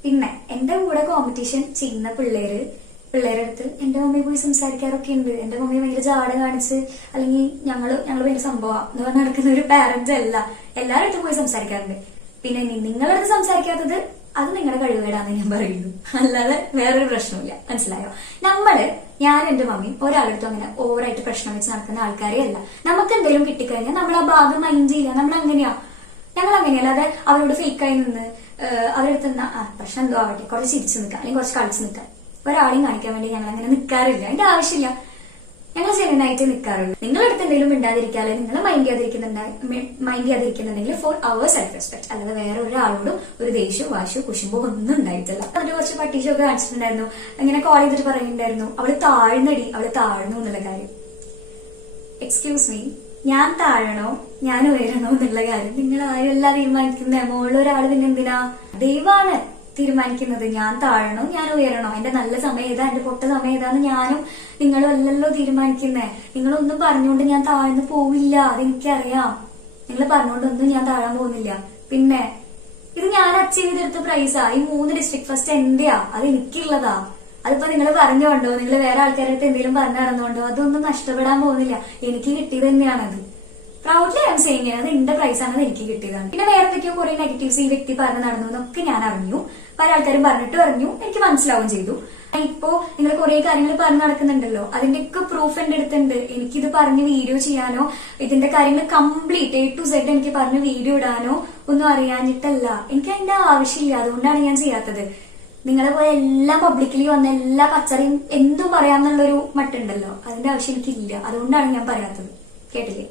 പിന്നെ എന്റെ കൂടെ കോമ്പറ്റീഷൻ ചെയ്യുന്ന പിള്ളേരുടെ അടുത്ത് എന്റെ മമ്മി പോയി സംസാരിക്കാറൊക്കെ ഉണ്ട്. എന്റെ മമ്മി ഭയങ്കര ജാട കാണിച്ച് അല്ലെങ്കിൽ ഞങ്ങള് ഭയങ്കര സംഭവം എന്ന് പറഞ്ഞ് നടക്കുന്ന ഒരു പാരന്റ് അല്ല. എല്ലാവരുടെ അടുത്തും പോയി സംസാരിക്കാറുണ്ട്. പിന്നെ നിങ്ങളുടെ അടുത്ത് സംസാരിക്കാത്തത് അത് നിങ്ങളുടെ കഴിവുകേടാന്ന് ഞാൻ പറയുന്നു, അല്ലാതെ വേറൊരു പ്രശ്നമില്ല. മനസ്സിലായോ? ഞാൻ എന്റെ മമ്മി ഒരാളടുത്തും അങ്ങനെ ഓവറായിട്ട് പ്രശ്നം വെച്ച് നടക്കുന്ന ആൾക്കാരെ അല്ല. നമുക്ക് എന്തെങ്കിലും കിട്ടിക്കഴിഞ്ഞാൽ നമ്മൾ ആ ഭാഗം മൈൻഡ് ചെയ്യില്ല. ഞങ്ങൾ അങ്ങനെയല്ല. അല്ലാതെ അവരോട് ഫേക്കായി നിന്ന് അവരെടുത്ത് പ്രശ്നം എന്തോ ആവട്ടെ കുറച്ച് ചിരിച്ചു നിൽക്കാം അല്ലെങ്കിൽ കുറച്ച് കളിച്ച് നിൽക്കാം, ഒരാളെയും കാണിക്കാൻ വേണ്ടി ഞങ്ങൾ അങ്ങനെ നിൽക്കാറില്ല. അതിന്റെ ആവശ്യമില്ല. ഞങ്ങൾ ജെന്യൂനായിട്ട് നിൽക്കാറുള്ളൂ. നിങ്ങളടുത്ത് എന്തെങ്കിലും മിണ്ടാതിരിക്കാതെ നിങ്ങൾ മൈൻഡ് ചെയ്യാതിരിക്കുന്നുണ്ടെങ്കിൽ ഫോർ അവർ സെൽഫ് റെസ്പെക്ട്, അല്ലാതെ വേറെ ഒരാളോടും ഒരു ദേഷ്യവും വാശിയോ കുശുമ്പോ ഒന്നും ഉണ്ടായിട്ടില്ല. അതിന്റെ കുറച്ച് പട്ടീഷൊക്കെ കാണിച്ചിട്ടുണ്ടായിരുന്നു. അങ്ങനെ കോൾ ചെയ്തിട്ട് പറയുന്നുണ്ടായിരുന്നു അവള് താഴ്ന്നു എന്നുള്ള കാര്യം. എക്സ്ക്യൂസ് മീ, ഞാൻ താഴണോ ഞാൻ ഉയരണോ എന്നുള്ള കാര്യം നിങ്ങൾ ആരുമല്ല തീരുമാനിക്കുന്നത്. മുകളിലൊരാൾ പിന്നെ എന്തിനാ? ദൈവമാണ് തീരുമാനിക്കുന്നത് ഞാൻ താഴണോ ഞാൻ ഉയരണോ, എന്റെ നല്ല സമയം ഏതാ എന്റെ പൊട്ട സമയം ഏതാന്ന് ഞാനും നിങ്ങളും അല്ലല്ലോ തീരുമാനിക്കുന്നേ. നിങ്ങളൊന്നും പറഞ്ഞുകൊണ്ട് ഞാൻ താഴ്ന്നു പോവില്ല, അതെനിക്കറിയാം. നിങ്ങൾ പറഞ്ഞുകൊണ്ടൊന്നും ഞാൻ താഴാൻ പോകുന്നില്ല. പിന്നെ ഇത് ഞാൻ അച്ചീവ് ചെയ്തെടുത്ത പ്രൈസാ. ഈ 3 ഡിസ്ട്രിക്ട് ഫസ്റ്റ് എന്റെയാ, അത് എനിക്കുള്ളതാ. അതിപ്പോ നിങ്ങൾ പറഞ്ഞുകൊണ്ടോ നിങ്ങൾ വേറെ ആൾക്കാരുടെ അടുത്ത് എന്തെങ്കിലും പറഞ്ഞു നടന്നുകൊണ്ടോ അതൊന്നും നഷ്ടപ്പെടാൻ പോകുന്നില്ല. എനിക്ക് കിട്ടിയത് തന്നെയാണത്. പ്രൗഡ്ലി ഐ എം സെയിങ്, അത് എന്റെ പ്രൈസാണ്, അത് എനിക്ക് കിട്ടിയതാണ്. പിന്നെ വേറെ എന്തൊക്കെയോ കുറെ നെഗറ്റീവ്സ് ഈ വ്യക്തി പറഞ്ഞു നടന്നു എന്നൊക്കെ ഞാൻ അറിഞ്ഞു. പല ആൾക്കാരും പറഞ്ഞിട്ട് പറഞ്ഞു, എനിക്ക് മനസ്സിലാവുകയും ചെയ്തു. ഇപ്പോ നിങ്ങൾ കുറെ കാര്യങ്ങൾ പറഞ്ഞു നടക്കുന്നുണ്ടല്ലോ, അതിന്റെയൊക്കെ പ്രൂഫ് എന്റെ അടുത്തുണ്ട്. എനിക്കിത് പറഞ്ഞ് വീഡിയോ ചെയ്യാനോ ഇതിന്റെ കാര്യങ്ങൾ കംപ്ലീറ്റ് A to Z എനിക്ക് പറഞ്ഞ് വീഡിയോ ഇടാനോ ഒന്നും അറിയാഞ്ഞിട്ടല്ല, എനിക്ക് അതിന്റെ ആവശ്യമില്ല. അതുകൊണ്ടാണ് ഞാൻ ചെയ്യാത്തത്. നിങ്ങളെ പോലെ എല്ലാം പബ്ലിക്കലി വന്ന എല്ലാ കച്ചറിയും എന്തും പറയാന്നുള്ളൊരു മട്ടുണ്ടല്ലോ, അതിന്റെ ആവശ്യം എനിക്കില്ല. അതുകൊണ്ടാണ് ഞാൻ പറയാത്തത്. കേട്ടില്ലേ?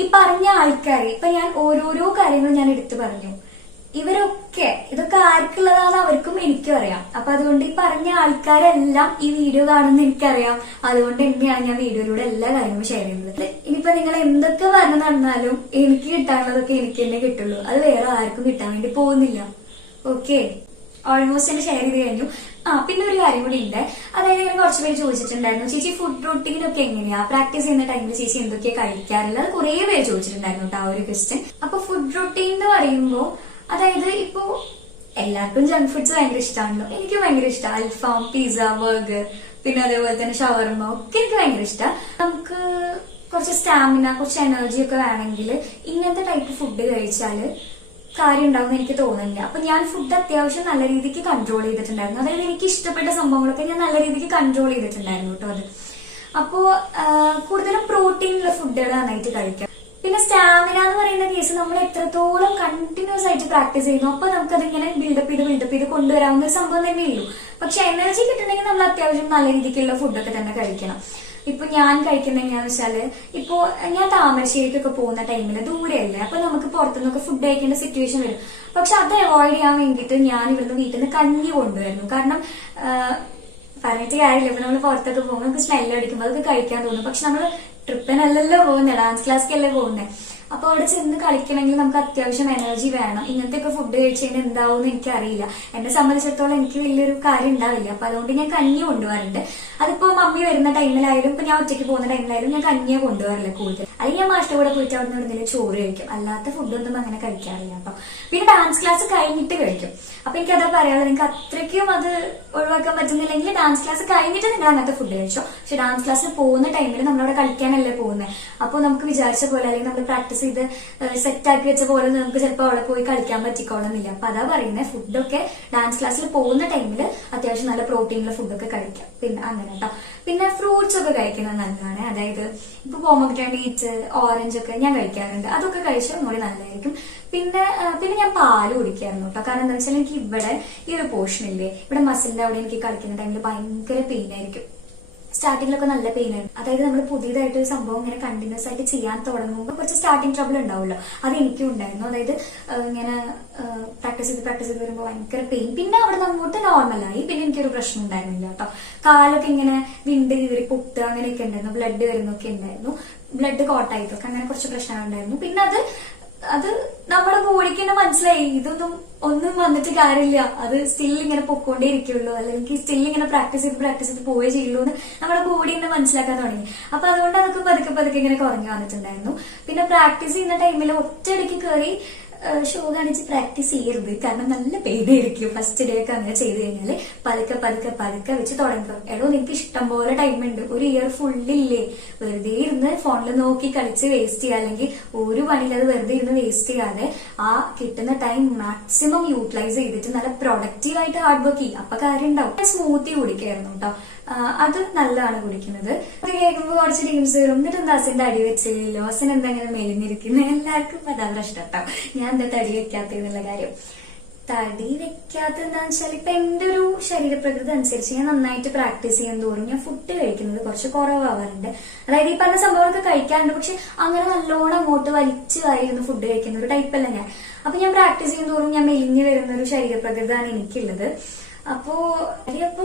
ഈ പറഞ്ഞ ആൾക്കാരെ ഇപ്പൊ ഞാൻ ഓരോരോ കാര്യങ്ങൾ ഞാൻ എടുത്തു പറഞ്ഞു. ഇതൊക്കെ ആർക്കുള്ളതാണെന്ന് അവർക്കും എനിക്കും അറിയാം. അപ്പൊ അതുകൊണ്ട് ഈ പറഞ്ഞ ആൾക്കാരെല്ലാം ഈ വീഡിയോ കാണുന്ന എനിക്കറിയാം. അതുകൊണ്ട് തന്നെയാണ് ഞാൻ വീഡിയോയിലൂടെ എല്ലാ കാര്യങ്ങളും ഷെയർ ചെയ്യുന്നത്. ഇനിയിപ്പോ നിങ്ങൾ എന്തൊക്കെ പറഞ്ഞു നടന്നാലും എനിക്ക് കിട്ടാനുള്ളതൊക്കെ എനിക്ക് തന്നെ കിട്ടുള്ളൂ, അത് വേറെ ആർക്കും കിട്ടാൻ വേണ്ടി പോകുന്നില്ല. ഓക്കെ, ഓൾമോസ്റ്റ് എന്നെ ഷെയർ ചെയ്ത് കഴിഞ്ഞു. പിന്നെ ഒരു കാര്യം കൂടി ഉണ്ട്. അതായത് ഇങ്ങനെ കുറച്ച് പേര് ചോദിച്ചിട്ടുണ്ടായിരുന്നു ചേച്ചി ഫുഡ് റൊട്ടീനൊക്കെ എങ്ങനെയാ, പ്രാക്ടീസ് ചെയ്യുന്ന ടൈമിൽ ചേച്ചി എന്തൊക്കെയാ കഴിക്കാറുള്ളത്, അത് കുറെ പേര് ചോദിച്ചിട്ടുണ്ടായിരുന്നു കേട്ടോ ആ ഒരു ക്വസ്റ്റ്യൻ. അപ്പൊ ഫുഡ് റൊട്ടീൻ എന്ന് പറയുമ്പോ അതായത് ഇപ്പോ എല്ലാവർക്കും ജങ്ക് ഫുഡ്സ് ഭയങ്കര ഇഷ്ടമാണല്ലോ. എനിക്ക് ഭയങ്കര ഇഷ്ടം അൽഫാം, പിസ്സ, ബർഗർ, പിന്നെ അതേപോലെ തന്നെ ഷവർമ ഒക്കെ എനിക്ക് ഭയങ്കര ഇഷ്ടം. നമുക്ക് കുറച്ച് സ്റ്റാമിന, കുറച്ച് എനർജി ഒക്കെ വേണമെങ്കിൽ ഇങ്ങനത്തെ ടൈപ്പ് ഫുഡ് കഴിച്ചാല് കാര്യം ഉണ്ടാവും എനിക്ക് തോന്നുന്നില്ല. അപ്പൊ ഞാൻ ഫുഡ് അത്യാവശ്യം നല്ല രീതിക്ക് കൺട്രോൾ ചെയ്തിട്ടുണ്ടായിരുന്നു. അതായത് എനിക്ക് ഇഷ്ടപ്പെട്ട സംഭവങ്ങളൊക്കെ ഞാൻ നല്ല രീതിക്ക് കൺട്രോൾ ചെയ്തിട്ടുണ്ടായിരുന്നു കേട്ടോ അത്. അപ്പോ കൂടുതലും പ്രോട്ടീനുള്ള ഫുഡുകൾ നന്നായിട്ട് കഴിക്കാം. പിന്നെ സ്റ്റാമിന എന്ന് പറയുന്ന കേസ് നമ്മൾ എത്രത്തോളം കണ്ടിന്യൂസ് ആയിട്ട് പ്രാക്ടീസ് ചെയ്യുന്നു അപ്പൊ നമുക്കതിങ്ങനെ ബിൽഡപ്പ് ചെയ്ത് കൊണ്ടുവരാവുന്ന ഒരു സംഭവം തന്നെയുള്ളൂ. പക്ഷെ എനർജി കിട്ടണമെങ്കിൽ നമ്മൾ അത്യാവശ്യം നല്ല രീതിക്കുള്ള ഫുഡൊക്കെ തന്നെ കഴിക്കണം. ഇപ്പൊ ഞാൻ കഴിക്കുന്ന എങ്ങനെയാന്ന് വെച്ചാല്, ഇപ്പൊ ഞാൻ താമരശ്ശേരിക്കൊക്കെ പോകുന്ന ടൈമില് ദൂരെയല്ലേ, അപ്പൊ നമുക്ക് പുറത്തുനിന്നൊക്കെ ഫുഡ് കഴിക്കേണ്ട സിറ്റുവേഷൻ വരും. പക്ഷെ അത് അവോയ്ഡ് ചെയ്യാൻ വേണ്ടിയിട്ട് ഞാൻ ഇവിടുന്ന് വീട്ടിൽ നിന്ന് കഞ്ഞി കൊണ്ടുവരുന്നു. കാരണം പറഞ്ഞിട്ട് കാര്യമില്ല, ഇപ്പൊ നമ്മൾ പുറത്തൊക്കെ പോകുമ്പോൾ നമുക്ക് സ്മെല്ല് അടിക്കുമ്പോൾ അതൊക്കെ കഴിക്കാൻ തോന്നും. പക്ഷെ നമ്മൾ ട്രിപ്പിനല്ലല്ലോ പോകുന്നത്, ഡാൻസ് ക്ലാസ്സിക്കല്ലേ പോകുന്നത്. അപ്പൊ അവിടെ ചെന്ന് കളിക്കണമെങ്കിൽ നമുക്ക് അത്യാവശ്യം എനർജി വേണം. ഇങ്ങനത്തെ ഒക്കെ ഫുഡ് കഴിച്ച് കഴിഞ്ഞാൽ എന്താവും എനിക്ക് അറിയില്ല. എന്നെ സംബന്ധിച്ചിടത്തോളം എനിക്ക് വലിയൊരു കാര്യം ഉണ്ടാവില്ല. അപ്പൊ അതുകൊണ്ട് ഞാൻ കഞ്ഞി കൊണ്ടുപോകാറുണ്ട്. അതിപ്പോ മമ്മി വരുന്ന ടൈമിലായാലും ഇപ്പൊ ഞാൻ ഒറ്റയ്ക്ക് പോകുന്ന ടൈമിലായാലും ഞാൻ കഞ്ഞിയെ കൊണ്ടുപോകാറില്ല കൂടുതൽ. അല്ലെങ്കിൽ ഞാൻ മാഷിന്റെ കൂടെ പോയിട്ട് അവിടെ നിന്ന് എന്തെങ്കിലും ചോറ് കഴിക്കും. അല്ലാത്ത ഫുഡൊന്നും അങ്ങനെ കഴിക്കാറില്ല കേട്ടോ. പിന്നെ ഡാൻസ് ക്ലാസ് കഴിഞ്ഞിട്ട് കഴിക്കും. അപ്പൊ എനിക്ക് അതാ പറയാനുള്ളത്, നിങ്ങൾക്ക് അത്രയ്ക്കും അത് ഒഴിവാക്കാൻ പറ്റുന്നില്ലെങ്കിൽ ഡാൻസ് ക്ലാസ് കഴിഞ്ഞിട്ട് നിങ്ങൾ അങ്ങനത്തെ ഫുഡ് കഴിച്ചോ. പക്ഷെ ഡാൻസ് ക്ലാസ്സിൽ പോകുന്ന ടൈമിൽ നമ്മളവിടെ കളിക്കാനല്ലേ പോകുന്നത്. അപ്പൊ നമുക്ക് വിചാരിച്ച പോലെ അല്ലെങ്കിൽ നമ്മൾ പ്രാക്ടീസ് ചെയ്ത് സെറ്റ് ആക്കി വെച്ച പോലെ നമുക്ക് ചിലപ്പോൾ അവിടെ പോയി കളിക്കാൻ പറ്റിക്കോളന്നില്ല. അപ്പൊ അതാ പറയുന്നത്, ഫുഡൊക്കെ ഡാൻസ് ക്ലാസ്സിൽ പോകുന്ന ടൈമിൽ അത്യാവശ്യം നല്ല പ്രോട്ടീനുള്ള ഫുഡൊക്കെ കഴിക്കാം. പിന്നെ അങ്ങനെ കേട്ടോ. പിന്നെ ഫ്രൂട്ട്സ് ഒക്കെ കഴിക്കുന്നത് നല്ലതാണ്. അതായത് ഇപ്പൊ പോമഗ്രാനേറ്റ്, ഓറഞ്ച് ഒക്കെ ഞാൻ കഴിക്കാറുണ്ട്. അതൊക്കെ കഴിച്ചാൽ ഒന്നുകൂടി നല്ലതായിരിക്കും. പിന്നെ ഞാൻ പാല് കുടിക്കാറുണ്ട് കേട്ടോ. കാരണം എന്താ വെച്ചാൽ എനിക്ക് ഇവിടെ ഈ ഒരു പോർഷൻ ഇല്ലേ, ഇവിടെ മസിലിന്റെ അവിടെ എനിക്ക് കളിക്കുന്ന ടൈമിൽ ഭയങ്കര പെയിൻ ആയിരിക്കും. സ്റ്റാർട്ടിങ്ങിലൊക്കെ നല്ല പെയിൻ ആയിരുന്നു. അതായത് നമ്മൾ പുതിയതായിട്ട് ഒരു സംഭവം ഇങ്ങനെ കണ്ടിന്യൂസ് ആയിട്ട് ചെയ്യാൻ തുടങ്ങുമ്പോൾ കുറച്ച് സ്റ്റാർട്ടിങ് ട്രബിൾ ഉണ്ടാവുമല്ലോ. അത് എനിക്കും ഉണ്ടായിരുന്നു. അതായത് ഇങ്ങനെ പ്രാക്ടീസ് ചെയ്ത് വരുമ്പോൾ ഭയങ്കര പെയിൻ. പിന്നെ അവിടെ നിന്ന് അങ്ങോട്ട് നോർമലായി. പിന്നെ എനിക്കൊരു പ്രശ്നം ഉണ്ടായിരുന്നില്ല കേട്ടോ. കാലൊക്കെ ഇങ്ങനെ വിണ്ട് കീറി പൊട്ടുക അങ്ങനെയൊക്കെ ഉണ്ടായിരുന്നു. ബ്ലഡ് വരുന്നൊക്കെ ഉണ്ടായിരുന്നു. ബ്ലഡ് കോട്ടായിട്ടൊക്കെ അങ്ങനെ കുറച്ച് പ്രശ്നങ്ങൾ ഉണ്ടായിരുന്നു. പിന്നെ അത് നമ്മുടെ ബോഡിക്ക് തന്നെ മനസ്സിലായി ഇതൊന്നും ഒന്നും വന്നിട്ട് കാര്യമില്ല, അത് സ്റ്റിൽ ഇങ്ങനെ പൊക്കോണ്ടേ ഇരിക്കുള്ളൂ, അല്ലെങ്കിൽ സ്റ്റിൽ ഇങ്ങനെ പ്രാക്ടീസ് ചെയ്ത് പോവേ ചെയ്യുള്ളൂ എന്ന് നമ്മുടെ ബോഡി തന്നെ മനസ്സിലാക്കാൻ തുടങ്ങി. അപ്പൊ അതുകൊണ്ട് അതൊക്കെ പതുക്കെ ഇങ്ങനെ കുറഞ്ഞു വന്നിട്ടുണ്ടായിരുന്നു. പിന്നെ പ്രാക്ടീസ് ചെയ്യുന്ന ടൈമിൽ ഒറ്റയടിക്ക് കയറി ഷോ കാണിച്ച് പ്രാക്ടീസ് ചെയ്യരുത്. കാരണം നല്ല പെയിനായിരിക്കും ഫസ്റ്റ് ഡേ ഒക്കെ അങ്ങനെ ചെയ്ത് കഴിഞ്ഞാല്. പതുക്കെ വെച്ച് തുടങ്ങും. എടോ നിനക്ക് ഇഷ്ടം പോലെ ടൈം ഉണ്ട്, ഒരു ഇയർ ഫുള്ളില്ലേ, വെറുതെ ഇരുന്ന് ഫോണിൽ നോക്കി കളിച്ച് വേസ്റ്റ് ചെയ്യുക, അല്ലെങ്കിൽ ഒരു പണിയില്ലാതെ വെറുതെ ഇരുന്ന് വേസ്റ്റ് ചെയ്യാതെ ആ കിട്ടുന്ന ടൈം മാക്സിമം യൂട്ടിലൈസ് ചെയ്തിട്ട് നല്ല പ്രൊഡക്റ്റീവ് ആയിട്ട് ഹാർഡ് വർക്ക് ചെയ്യും. അപ്പൊ കാര്യം ഉണ്ടാവും. സ്മൂത്തി കുടിക്കായിരുന്നു കേട്ടോ. അത് നല്ലതാണ് കുടിക്കുന്നത്. അത് കേൾക്കുമ്പോൾ കുറച്ച് ടീംസ് വരും, എന്നിട്ട് എന്താ അസിന്റെ അടി വെച്ചില്ലല്ലോ, അസൻ എന്താ ഇങ്ങനെ മെലിഞ്ഞിരിക്കുന്നത്, എല്ലാവർക്കും അതാ പ്രശ്നം കേട്ടോ. ഞാൻ എന്താ തടി വെക്കാത്തെന്നുള്ള കാര്യം. തടി വെക്കാത്തെന്താന്ന് വെച്ചാൽ ഇപ്പൊ എന്റെ ഒരു ശരീരപ്രകൃതി അനുസരിച്ച് ഞാൻ നന്നായിട്ട് പ്രാക്ടീസ് ചെയ്യാൻ തോറും ഞാൻ ഫുഡ് കഴിക്കുന്നത് കുറച്ച് കുറവാവാറുണ്ട്. അതായത് ഈ പറഞ്ഞ സംഭവമൊക്കെ കഴിക്കാറുണ്ട്, പക്ഷെ അങ്ങനെ നല്ലോണം അങ്ങോട്ട് വലിച്ചു വായിരുന്ന് ഫുഡ് കഴിക്കുന്ന ഒരു ടൈപ്പല്ല ഞാൻ. അപ്പൊ ഞാൻ പ്രാക്ടീസ് ചെയ്യും തോറും ഞാൻ മെലിഞ്ഞു വരുന്ന ഒരു ശരീരപ്രകൃതിയാണ് എനിക്കുള്ളത്. അപ്പോ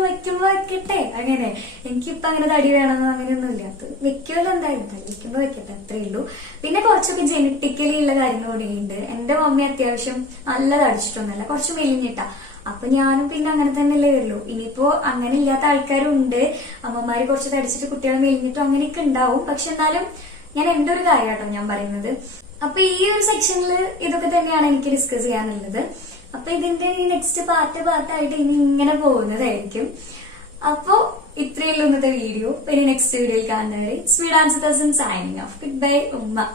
വെക്കുമ്പോ വെക്കട്ടെ, അങ്ങനെ എനിക്കിപ്പൊ അങ്ങനെ തടി വേണമെന്നോ അങ്ങനെയൊന്നും ഇല്ല. അത് വെക്കുമല്ലോ എന്തായാലും, തടി വെക്കുമ്പോ വെക്കട്ടെ, അത്രേ ഉള്ളൂ. പിന്നെ കുറച്ചൊക്കെ ജനറ്റിക്കലി ഉള്ള കാര്യങ്ങൾ കൂടിയുണ്ട്. എന്റെ മമ്മി അത്യാവശ്യം നല്ല തടിച്ചിട്ടൊന്നുമല്ല, കുറച്ച് മെലിഞ്ഞിട്ടാ. അപ്പൊ ഞാനും പിന്നെ അങ്ങനെ തന്നെയല്ലേ വരുള്ളൂ. ഇനിയിപ്പോ അങ്ങനെ ഇല്ലാത്ത ആൾക്കാരും ഉണ്ട്, അമ്മമാര് കുറച്ച് തടിച്ചിട്ട് കുട്ടികൾ മെലിഞ്ഞിട്ടും അങ്ങനെയൊക്കെ ഉണ്ടാവും. പക്ഷെ എന്നാലും ഞാൻ എന്റെ ഒരു കാര്യമാട്ടോ ഞാൻ പറയുന്നത്. അപ്പൊ ഈ ഒരു സെക്ഷനിൽ ഇതൊക്കെ തന്നെയാണ് എനിക്ക് ഡിസ്കസ് ചെയ്യാനുള്ളത്. അപ്പൊ ഇതിന്റെ നെക്സ്റ്റ് പാർട്ടായിട്ട് ഇനി ഇങ്ങനെ പോകുന്നതായിരിക്കും. അപ്പോ ഇത്രയേ ഉള്ളൂ ഇന്നത്തെ വീഡിയോ. പിന്നെ നെക്സ്റ്റ് വീഡിയോയിൽ കാണുന്നവരെ sweet answer signing off. Good bye ഉമ്മ.